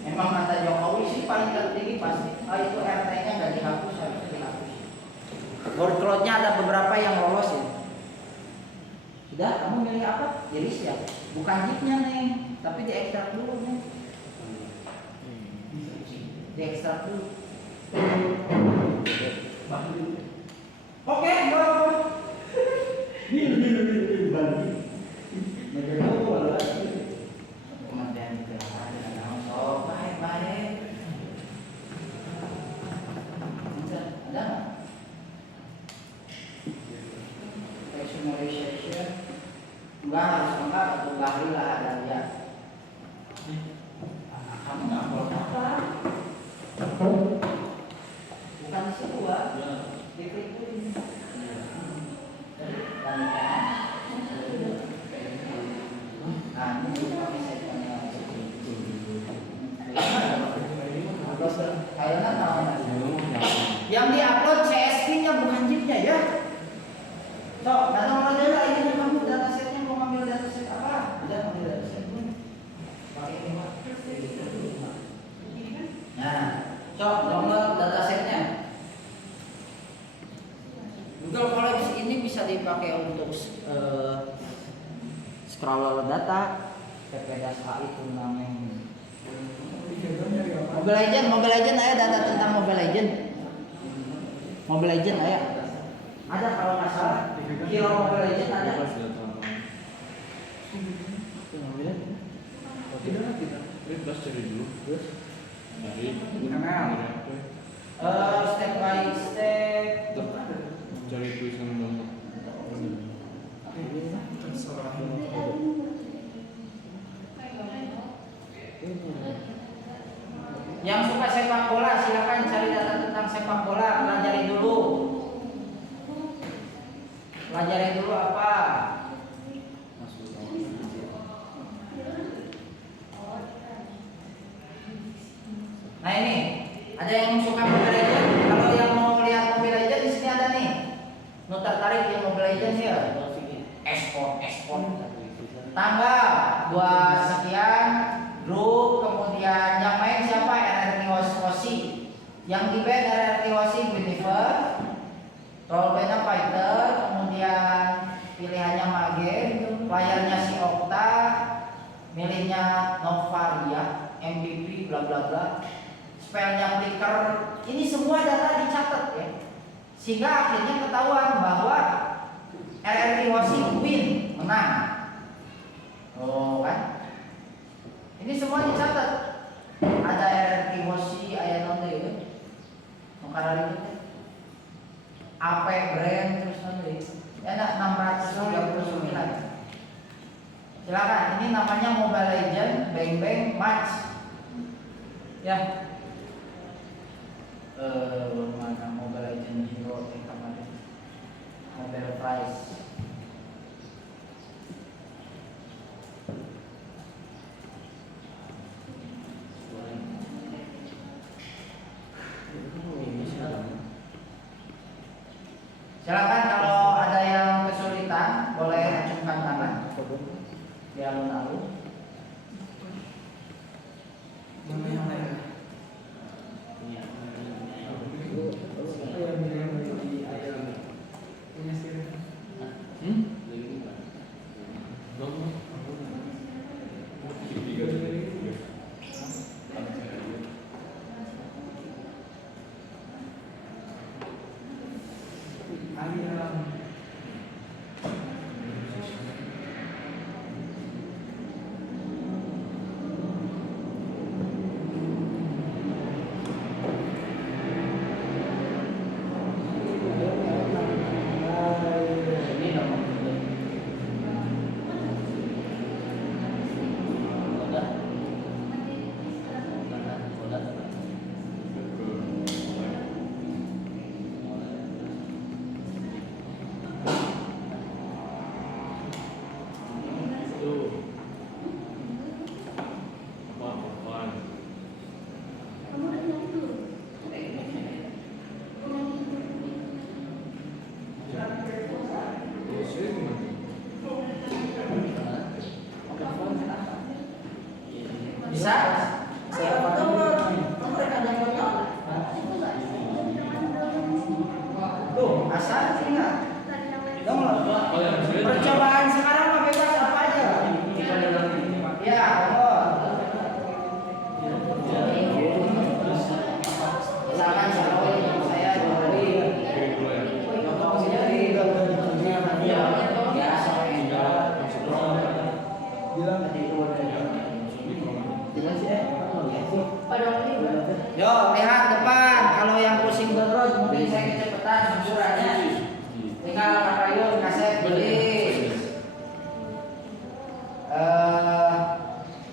Emang kata Jokowi sih paling tertinggi pasti. Itu RT-nya nggak dihapus, harus dihapus. Workload-nya ada beberapa yang lolos ya. Sudah, kamu milih apa? Iris ya. Bukan hit-nya nih, tapi diekstrak dulu nih. Diekstrak dulu. Oke, bro. Enggak harus lengkap atau bahari lah ada ya. Kamu ngapol apa? Bukan di situ, Wak. Di itu ini. Mobile Legend aya data tentang Mobile Legend. Mobile Legend aya. Ada kalau nggak salah. Kilo Mobile Legend ada. Step by step. Cari tulisan dulu. Terserah. Yang suka sepak bola silakan cari data tentang sepak bola, pelajari dulu. Pelajari dulu apa? Nah ini ada yang suka Mobile Legend. Kalau yang mau lihat Mobile Legend di sini ada nih. Nu tertarik yang Mobile Legend ya? Esport. Tanggal 2 sekian grup, kemudian yang main siapa? RRT Hoshi. Yang di band RRT Hoshi Guinevere. Rollbandnya Fighter, kemudian pilihannya Mage, layarnya si Okta, milihnya Novaria, MVP bla bla bla. Spellnya Flicker. Ini semua data dicatat ya. Sehingga akhirnya ketahuan bahwa RRT Hoshi win, menang. Oh kan? Ini semua dicatat. Ada RRT Hoshi, aya nonton itu. Mengkarari itu. AP brand terus nanti. Enak 639. Silakan. Ini namanya Mobile Legend Bang Bang Match. Ya. Mana Mobile Legend Hero kemarin? Mobile Price. Silakan kalau ada yang kesulitan boleh acungkan tangan di alun-alun. Mana yang lain? Punya sih. Bisa? Tuh, asal ingat. Dong, percobaan sekarang mah bebas apa aja. Ya, misalkan saya dari Yo, lihat depan. Kalau yang pusing terus mungkin saya kecepatan susurannya. Tinggal Kakayun kaset beli.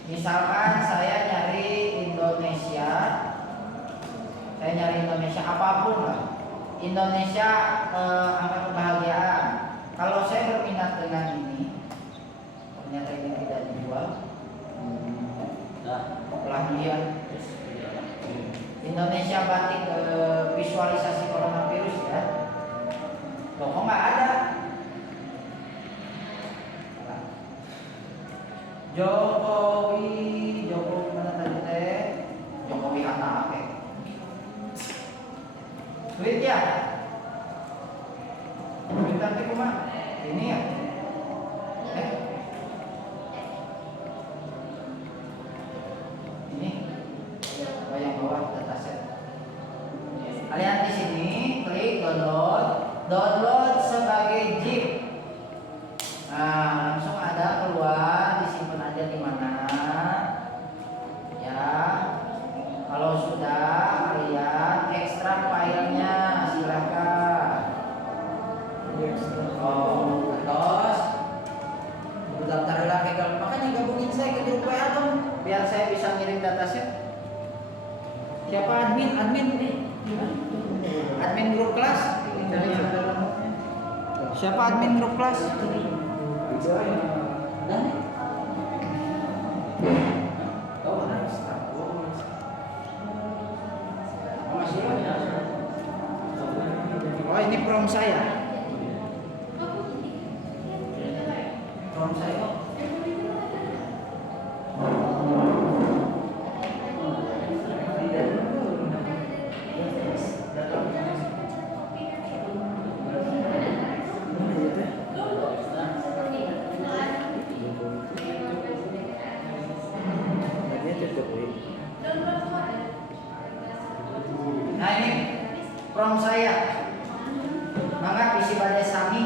Misalkan saya nyari Indonesia. Saya nyari Indonesia apapun lah. Indonesia angka kebahagiaan. Kalau saya berminat dengan ini, ternyata ini tidak dijual. Pelanggian Indonesia batik visualisasi coronavirus ya. Kok nggak ada? Jokowi mana tadi teh? Jokowi Hatta apa? Tweet ya? Tweet nanti kumah? Ini ya? Ini? Apa yang bawah? Download sebagai zip. Nah, langsung ada keluar, disimpan aja di mana. Ya. Kalau sudah kalian ekstrak filenya, silakan. Oh, terus daftar lagi kalau makanya gabungin saya ke grup WA dong, biar saya bisa ngirim dataset. Siapa admin? Admin nih. Admin grup kelas. Siapa admin grup kelas? Dan oh ini prom saya. Prom saya. Nah ini prom saya. Mangga isi badai sami.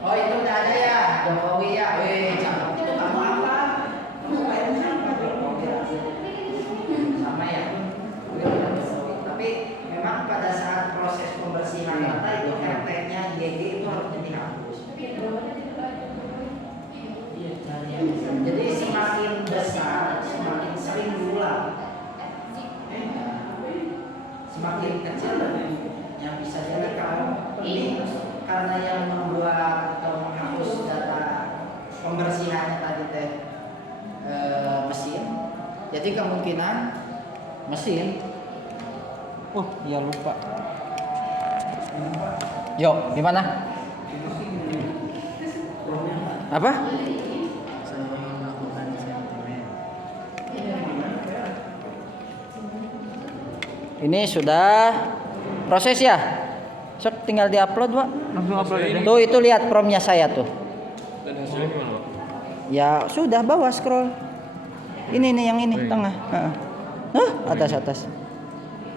Oh itu udah ada ya, Jokowi ya, wih cakep. Itu kamu apa? Kamu kayaknya apa Jokowi? Sama ya. Tapi memang pada saat proses pembersihan data itu RT-nya YG itu harusnya dihapus. Jadi semakin besar, semakin sering diulang. Semakin kecil yang bisa jadi kalau ini karena yang membuat atau menghapus data pembersihannya tadi teh mesin, jadi kemungkinan mesin. Oh iya lupa. Yo gimana? Apa? Ini sudah proses ya? Sok tinggal diupload, Pak. Langsung upload aja. Tuh itu lihat promnya saya tuh. Dan hasilnya gimana? Ya sudah bawah scroll. Ini nih yang ini tengah. Atas.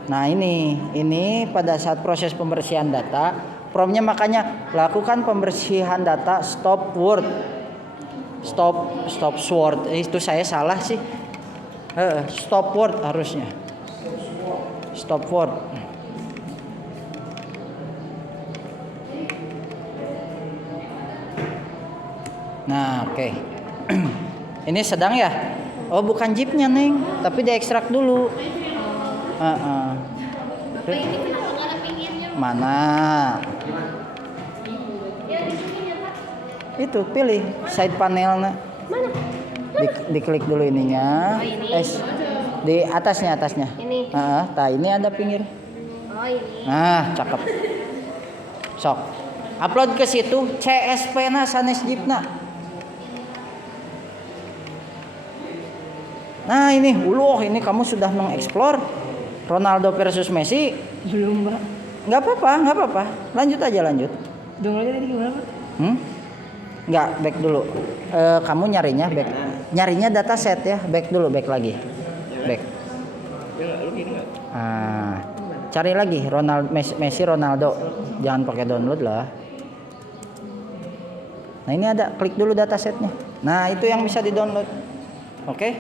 Nah ini pada saat proses pembersihan data, promnya makanya lakukan pembersihan data stop word. Stop word. Itu saya salah sih. Stop word harusnya. Stop word. Nah, oke. Ini sedang ya? Oh, bukan jeepnya, Neng, tapi diekstrak dulu. Mana? Itu pilih side panelnya. Mana? Diklik dulu ininya. Di atasnya. Ini. Nah, ini ada pinggir. Oh ini. Nah, cakep. Sok. Upload ke situ CSP na sanes jeepna. Nah, ini ini kamu sudah mengeksplor Ronaldo versus Messi. Belum, Mbak. Enggak apa-apa. Lanjut aja. Downloadnya tadi gimana, Pak? Enggak, back dulu. Kamu nyarinya back. Nyarinya dataset ya, back lagi. Back. Cari lagi Messi Ronaldo. Jangan pakai download lah. Nah, ini ada, klik dulu datasetnya. Nah, itu yang bisa di-download. Oke?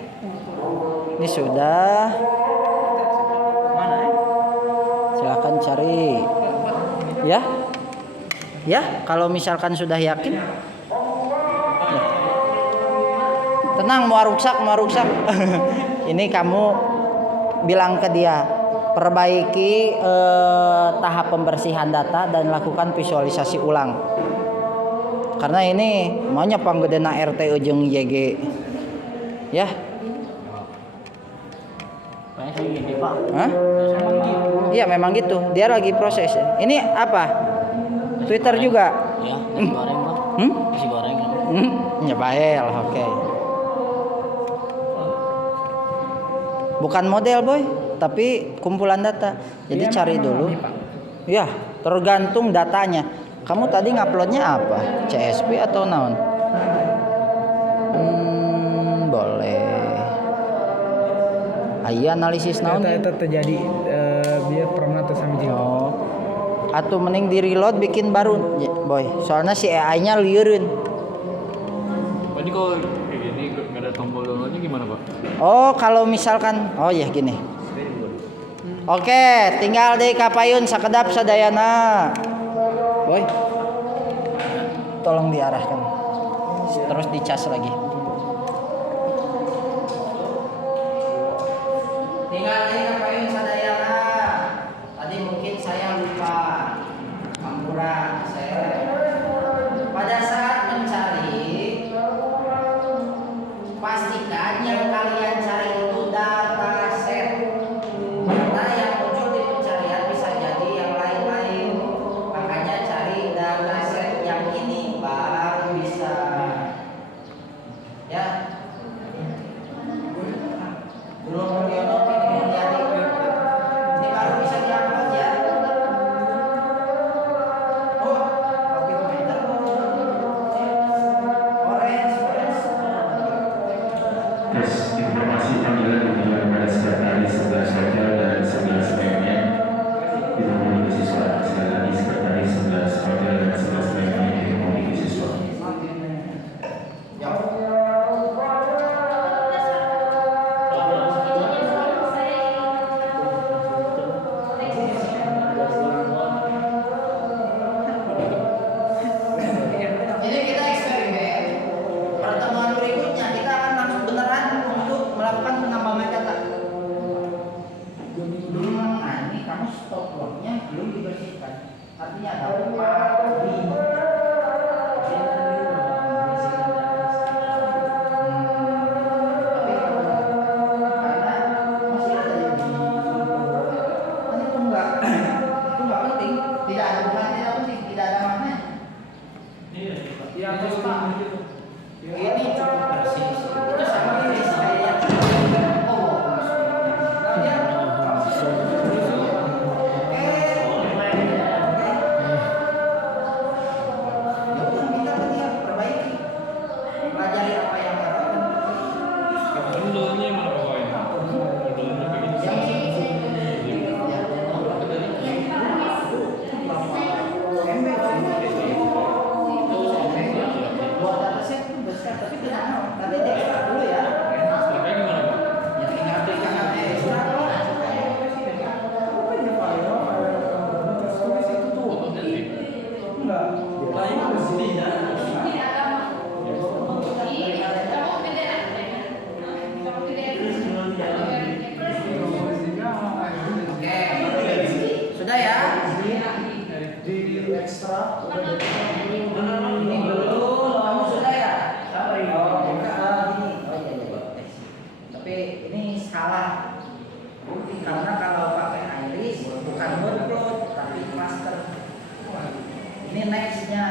Ini sudah. Silakan cari. Ya, kalau misalkan sudah yakin. Ya. Tenang, mau rusak. Ini kamu bilang ke dia, perbaiki tahap pembersihan data dan lakukan visualisasi ulang. Karena ini maunya panggedena RT ujung YG. Ya. Banyak sih gini Pak. Hah? Sama gitu. Iya memang gitu. Dia lagi proses. Ini apa? Twitter juga. Ya, nasi goreng Pak. Nasi goreng. Nyebael, oke. Bukan model boy, tapi kumpulan data. Jadi cari dulu. Ya, tergantung datanya. Kamu tadi nguploadnya apa? CSV atau naon? Boleh. Ayo analisis naon? Eta terjadi biar pernah tuh sami jeung. Oh. Atau mending di reload bikin baru, boy. Soalnya si AI-nya liureun. Pak, ini kalau kayak gini nggak ada tombol downloadnya gimana Pak? Oh, kalau misalkan, oh ya gini. Oke, tinggal di kapayun sakedap sadayana. Boy. Tolong diarahkan. Terus dicas lagi. Tinggal di kapayun sadayana. Tadi mungkin saya lupa. Ampura, saya pada saat mencari pastikan yang kalian cari itu dataset. Karena yang muncul di pencarian bisa jadi yang lain-lain. Makanya cari dataset yang ini baru bisa. Ya. Belum Mulyono ini jadi. Ini baru bisa diupload ya. Oh, kopi komentar. Orange. Terus informasi panggilan ditujukan kepada sekretaris 11 hotel dan 11 BUMN. Ditemui siswa. Sekali lagi sekretaris 11 hotel dan 11 BUMN ditemui siswa. Jadi kita eksperimen. Pertemuan berikutnya kita akan langsung beneran untuk melakukan penambahan data. Nah ini kamu stop lognya belum dibersihkan. Artinya ada 4, 5. Karena masih ada yang di itu enggak penting, tidak ada bukan tidak penting, tidak ada maknanya. Ini cukup bersih sih. Itu sama ini saya. Oh, kita perbaiki. Pelajari apa yang ada. Downloadnya mana Pak? Downloadnya kayak gini. Buat dataset itu besar, tapi tidak mau. Nanti diekstrak dulu ya. Setelahnya gimana Pak? Ya tinggal berikan ekstrak lah. Oke, sudah ya. Ini belum, kamu sudah ya? Oh, enggak, gini. Oh iya, iya. Tapi ini skala. Karena kalau pakai iris bukan workload tapi master. Ini nextnya.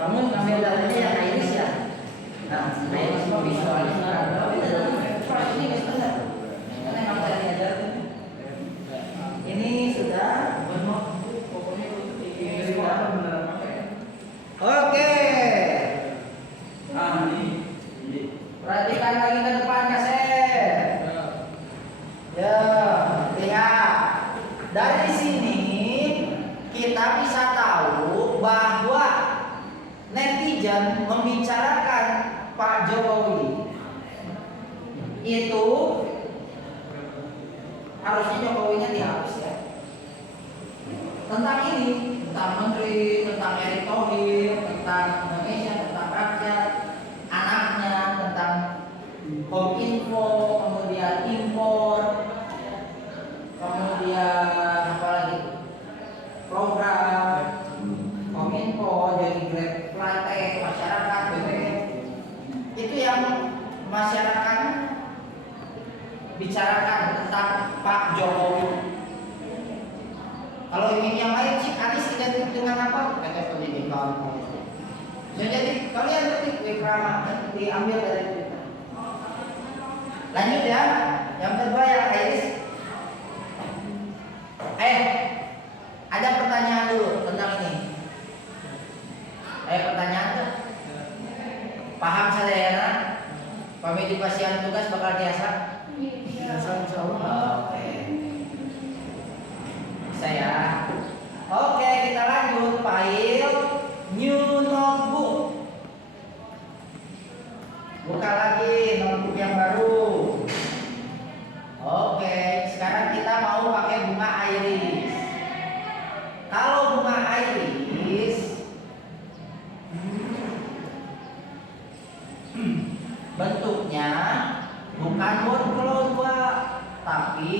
Kamu ngambil datanya yang iris ya? Nah, iris mau visualisasikan. Ini benar. Karena emang saya diajarkan. Ini sudah. Ini sudah. Oke. Perhatikan lagi ke depan kaset. Ya, lihat. Dari sini kita bisa tahu bahwa netizen membicarakan Pak Jokowi itu harusnya Jokowinya dihapus ya. Tentang ini, tentang menteri, tentang Erick Thohir, tentang Indonesia, tentang rakyat, anaknya, tentang Kominfo, kemudian impor, bicarakan tentang Pak Jokowi. Kalau ingin yang lain sih Anies identik dengan apa? PT Pendidikan. Jadi kalian ketik Wikrama diambil dari itu. Lanjut ya. Yang kedua yang Iris. Ada pertanyaan dulu tentang ini. Pertanyaan tuh. Paham sadayana? Pamiti pasien tugas bakal biasa? Biasa insyaallah. Oke. Saya. Oke, kita lanjut file new notebook. Buka lagi notebook yang baru. Oke, sekarang kita mau pakai bunga iris. Kalau bunga iris bentuknya bukan word cloud, tapi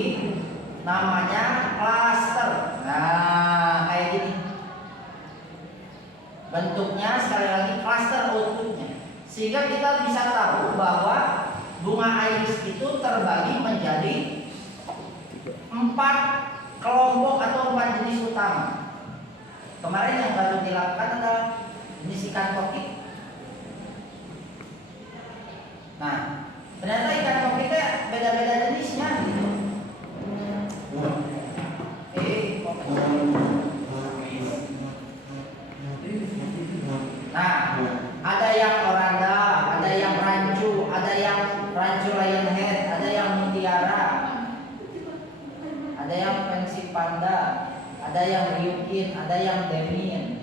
namanya cluster. Nah, kayak gini. Bentuknya sekali lagi cluster outputnya. Sehingga kita bisa tahu bahwa bunga iris itu terbagi menjadi 4 kelompok atau 4 jenis utama. Kemarin yang baru dilakukan adalah jenis ikan tokik. Nah, ternyata ikan tokiknya beda-beda jenisnya gitu. Nah, ada yang orada, ada yang rancu, ada yang rancu lionhead, ada yang mutiara, ada yang pensi panda, ada yang ryukin, ada yang demin,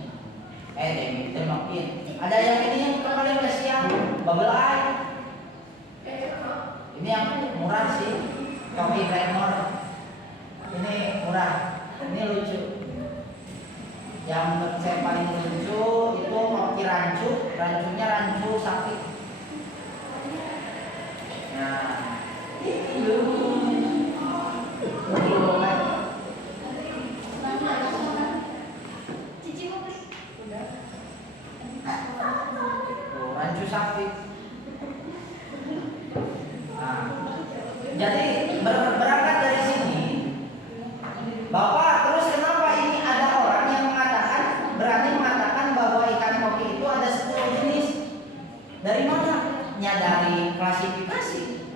temapin, ada yang ini yang paling kasihan, bubble eye. Ini yang murah sih, Tommy Raymore. Ini murah, ini lucu. Yang menurut saya paling lucu itu kopi rancu, rancunya rancu sapi. Nah, ini kan. Rancu sapi. Nah, jadi berangkat dari sini, Bapak terus kenapa ini ada orang yang berani mengatakan bahwa ikan koki itu ada 10 jenis? Dari mana? Dari klasifikasi.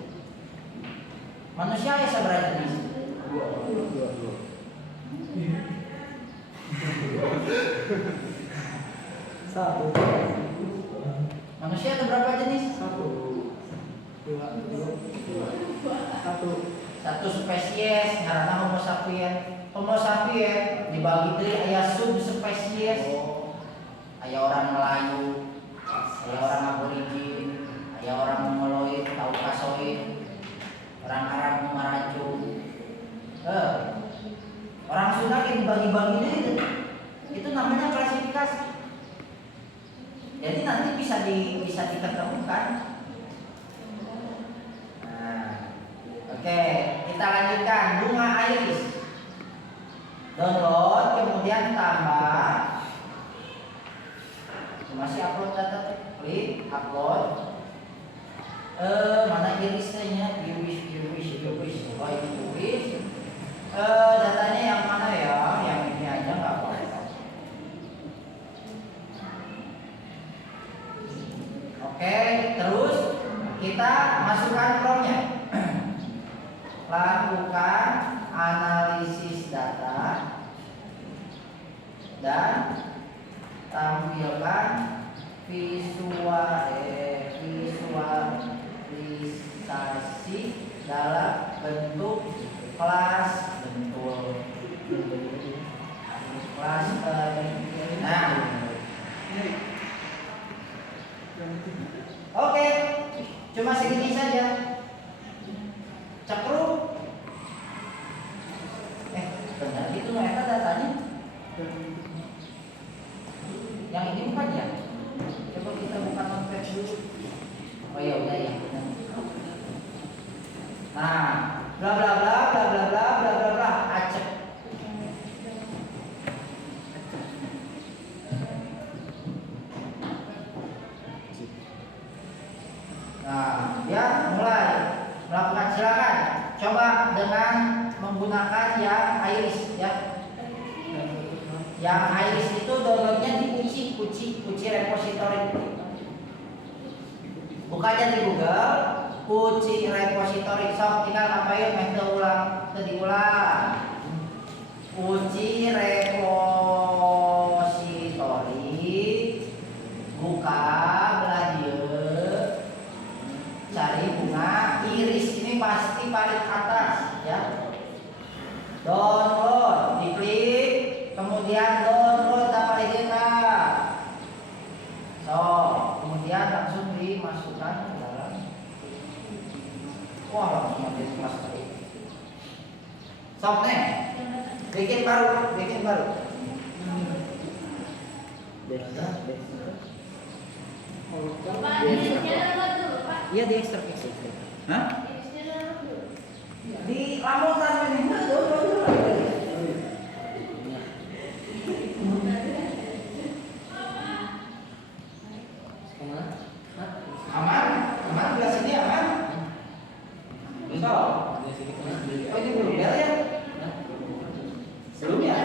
Manusia ya seberapa jenis? Satu. Manusia ada berapa jenis? Satu spesies karena Homo sapiens. Homo sapiens dibagi dari ayah subspesies. Ayah orang Melayu, ayah orang Aborigin, ayah orang Mongoloid, Kaukasoid, orang Arab Maracu. Orang Sunda yang dibagi-bagi itu namanya klasifikasi. Jadi nanti bisa diketemukan. Oke, kita lanjutkan bunga iris. Download, kemudian tambah. Masih upload data, klik upload. Mana irisnya? Iris. Oh, ini iris. Datanya yang mana ya? Yang ini aja nggak apa-apa. Oke, terus kita masukkan promnya. Lakukan analisis data dan tampilkan visualisasi dalam bentuk kelas nah. Oke, cuma segini saja. Cekruk. Benar itu mereka datanya. Yang ini bukan ya? Coba kita buka notepad dulu. Oh ya udah ya. Nah, bla bla bla bla bla bla bla bla bla acek. Nah, dia mulai melakukan silakan. gunakan yang iris ya. Yang iris itu downloadnya di Kuci repository. Buka aja di Google Kuci repository. Sok tinggal ngapain? Meh ulang, diulang. Kuci repository. Buka, belah dia. Cari bunga iris, ini pasti paling atas ya. Download, diklik, kemudian download apa lagi kak? So, kemudian langsung dimasukkan ke dalam. Wah, langsung dimasukkan. Sok nih, bikin baru. Bapak, irisnya download dulu, Pak. Iya di ekstrak. Hah? Irisnya download dulu. Di lamunan ini download. Aman belah sini aman. So, oh ini belum ya? Belum ya?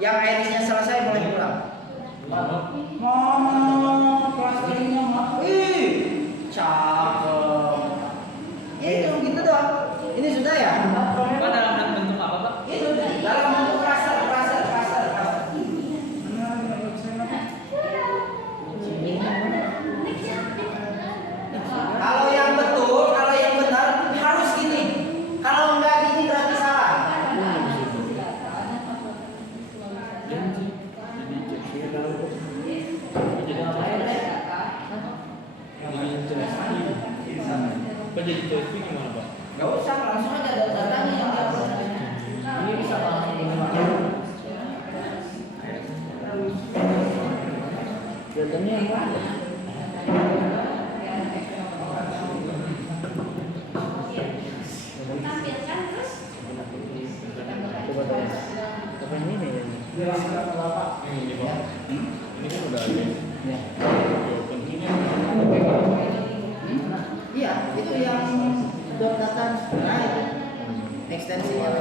Yang irisnya selesai boleh pulang. Plasternya mah, cakep. Ya itu gitu doang. Ini sudah ya? Pak dalam bentuk apa Pak? Itu dalam bentuk raster. Kalau yang betul, kalau yang benar harus gini. Kalau enggak gini berarti salah. Pak jadi CSP gimana Pak? Gak usah, langsung aja datanya yang diupload. Ini bisa langsung dimakan. Datanya yang mana? Tampilkan terus. Apa ini nih? Ini Pak. Ini kan udah ada. Ya. Open ini. Iya, itu yang data. Nah itu ekstensinya.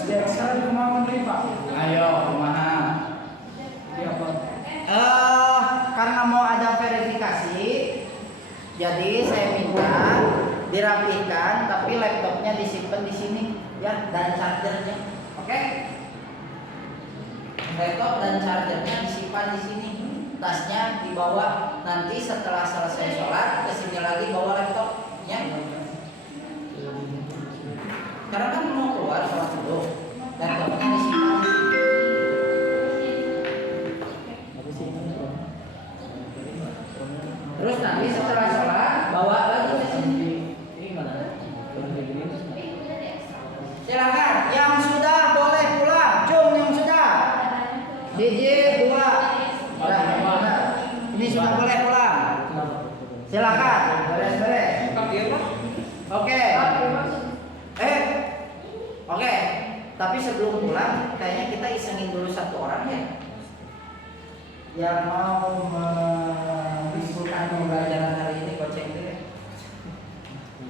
Sekarang kumaha Pak? Ayo, kumaha? Iya Pak. Karena mau ada verifikasi, jadi saya minta dirapikan, tapi laptopnya disimpan di sini, ya, dan chargernya, oke? Laptop dan chargernya disimpan di sini, tasnya dibawa. Nanti setelah selesai sholat, kesini lagi bawa laptopnya. Karena kan mau keluar sholat dulu, laptopnya disimpan di sini. Terus nanti setelah sholat bawa lagi ke sini. Ini mana? Silakan, yang sudah boleh pulang. Cung yang sudah. DJ 2. Ini sudah boleh pulang. Silakan, beres-beres. Oke. Oke. Tapi sebelum pulang, kayaknya kita isengin dulu satu orang ya. Yang mau menyimpulkan pembelajaran hari ini, goceng dulu ya.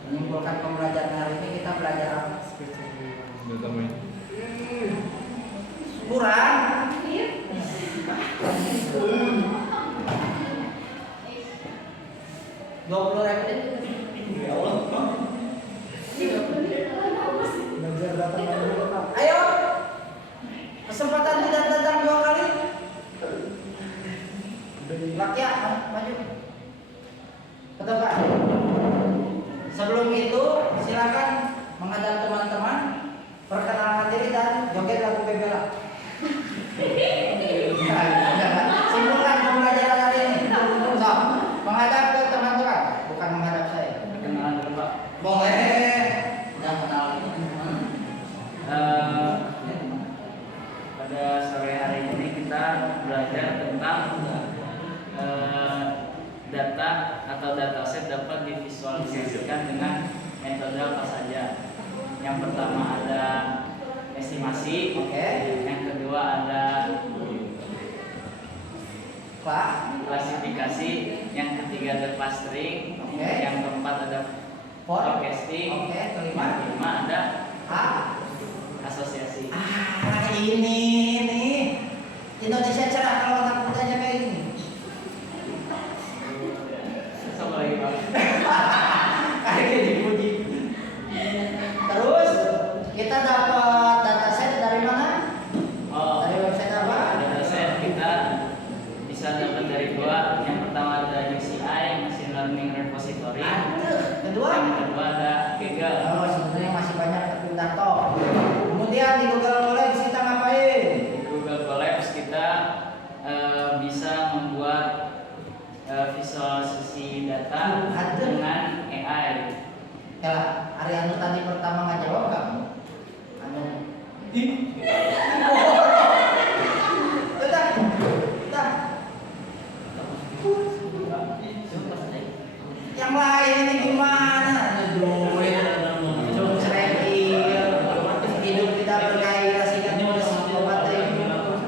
Menyimpulkan pembelajaran hari ini kita belajar apa? Udah tambahin. Kurang. Ayo, kesempatan tidak datang 2 kali. Laki ya, maju. Ketebak. Sebelum itu, silakan menghadap teman-teman, perkenalkan diri dan joget lagu Bebela. Simpulkan pembelajaran hari ini. So, menghadap ke teman-teman, bukan menghadap saya. Perkenalan dulu Pak. Boleh. Udah kenal. Pada sore hari ini kita belajar tentang data atau dataset dapat divisualisasikan dengan metode apa saja. Yang pertama ada estimasi, Oke. yang kedua ada Pak. klasifikasi, yang ketiga ada clustering, Oke. yang keempat ada Forecasting. Oke, kelima. Kelima ada A. asosiasi. Ini nih. Indonesia cerah kalau anak mudanya kayak gini. Sama lagi Pak. Kayak dipuji. Terus kita dapat dataset dari mana? Oh, Dari website apa? dataset kita bisa dapat dari dua. Yang pertama ada UCI, Machine Learning Repository. Kedua? Yang kedua ada Kaggle. Oh, sebenarnya masih banyak terpindah toh. Kemudian di Google Colabs kita ngapain? Di Google Colabs kita bisa membuat visualisasi data dengan AI. Ya lah, Arianu tadi pertama nggak jawab kamu. Anu. Udah. Yang lain ini gimana? Duit, hidup serempil, hidup tidak bergairah sehingga nulis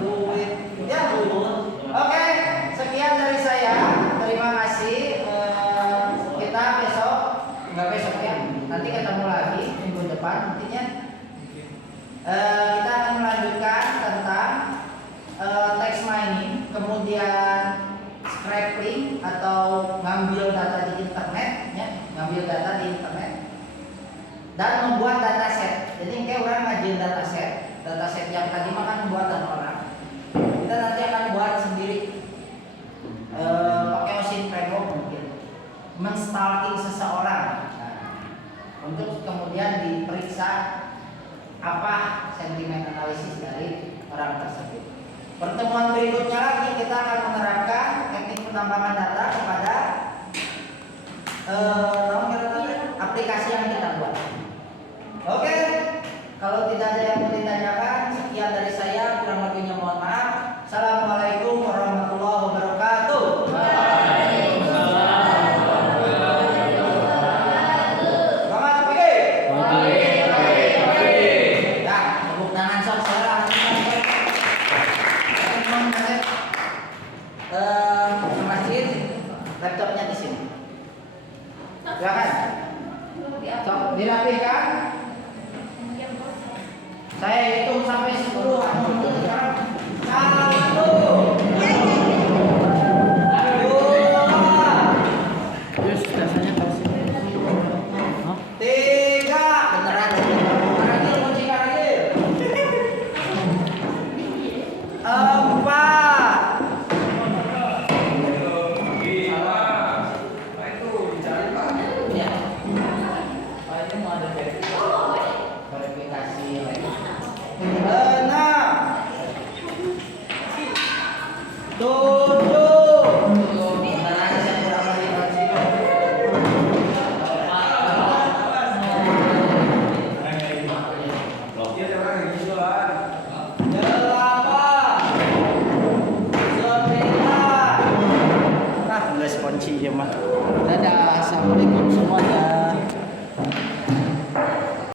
duit. Ya, oke. Sekian dari saya. Terima kasih. Kita besok, nggak besok ya. Nanti ketemu lagi minggu depan intinya. Kita akan melanjutkan tentang text mining, kemudian scraping atau ngambil data di internet, ya, ngambil data di internet, dan membuat dataset. Jadi kayak orang ngajin dataset yang tadi makan buatan orang. Kita nanti akan buat sendiri, pakai mesin framework mungkin, menstalking seseorang, untuk kemudian diperiksa apa sentimen analisis dari orang tersebut. Pertemuan berikutnya lagi kita akan menerapkan teknik penambangan data kepada aplikasi yang kita buat. Oke, kalau tidak ada yang mau ditanyakan, sekian dari saya, kurang lebihnya mohon maaf. Assalamualaikum warahmatullahi wabarakatuh. Selamat pagi. Ya, tepuk tangan saudara. Masjid, laptopnya di sini. Silakan. Sok dirapihkan. Saya hitung sampai 10. Sekarang 1. Terus dasarnya tahu sih. 3. Beneran. Karagil, kunci karagil. 4. Ya. Oh, ini mau ada verifikasi lagi. 6. 7. Beneran saya kurang lagi kunci. 8. Kunci ya mah. Dadah, assalamualaikum.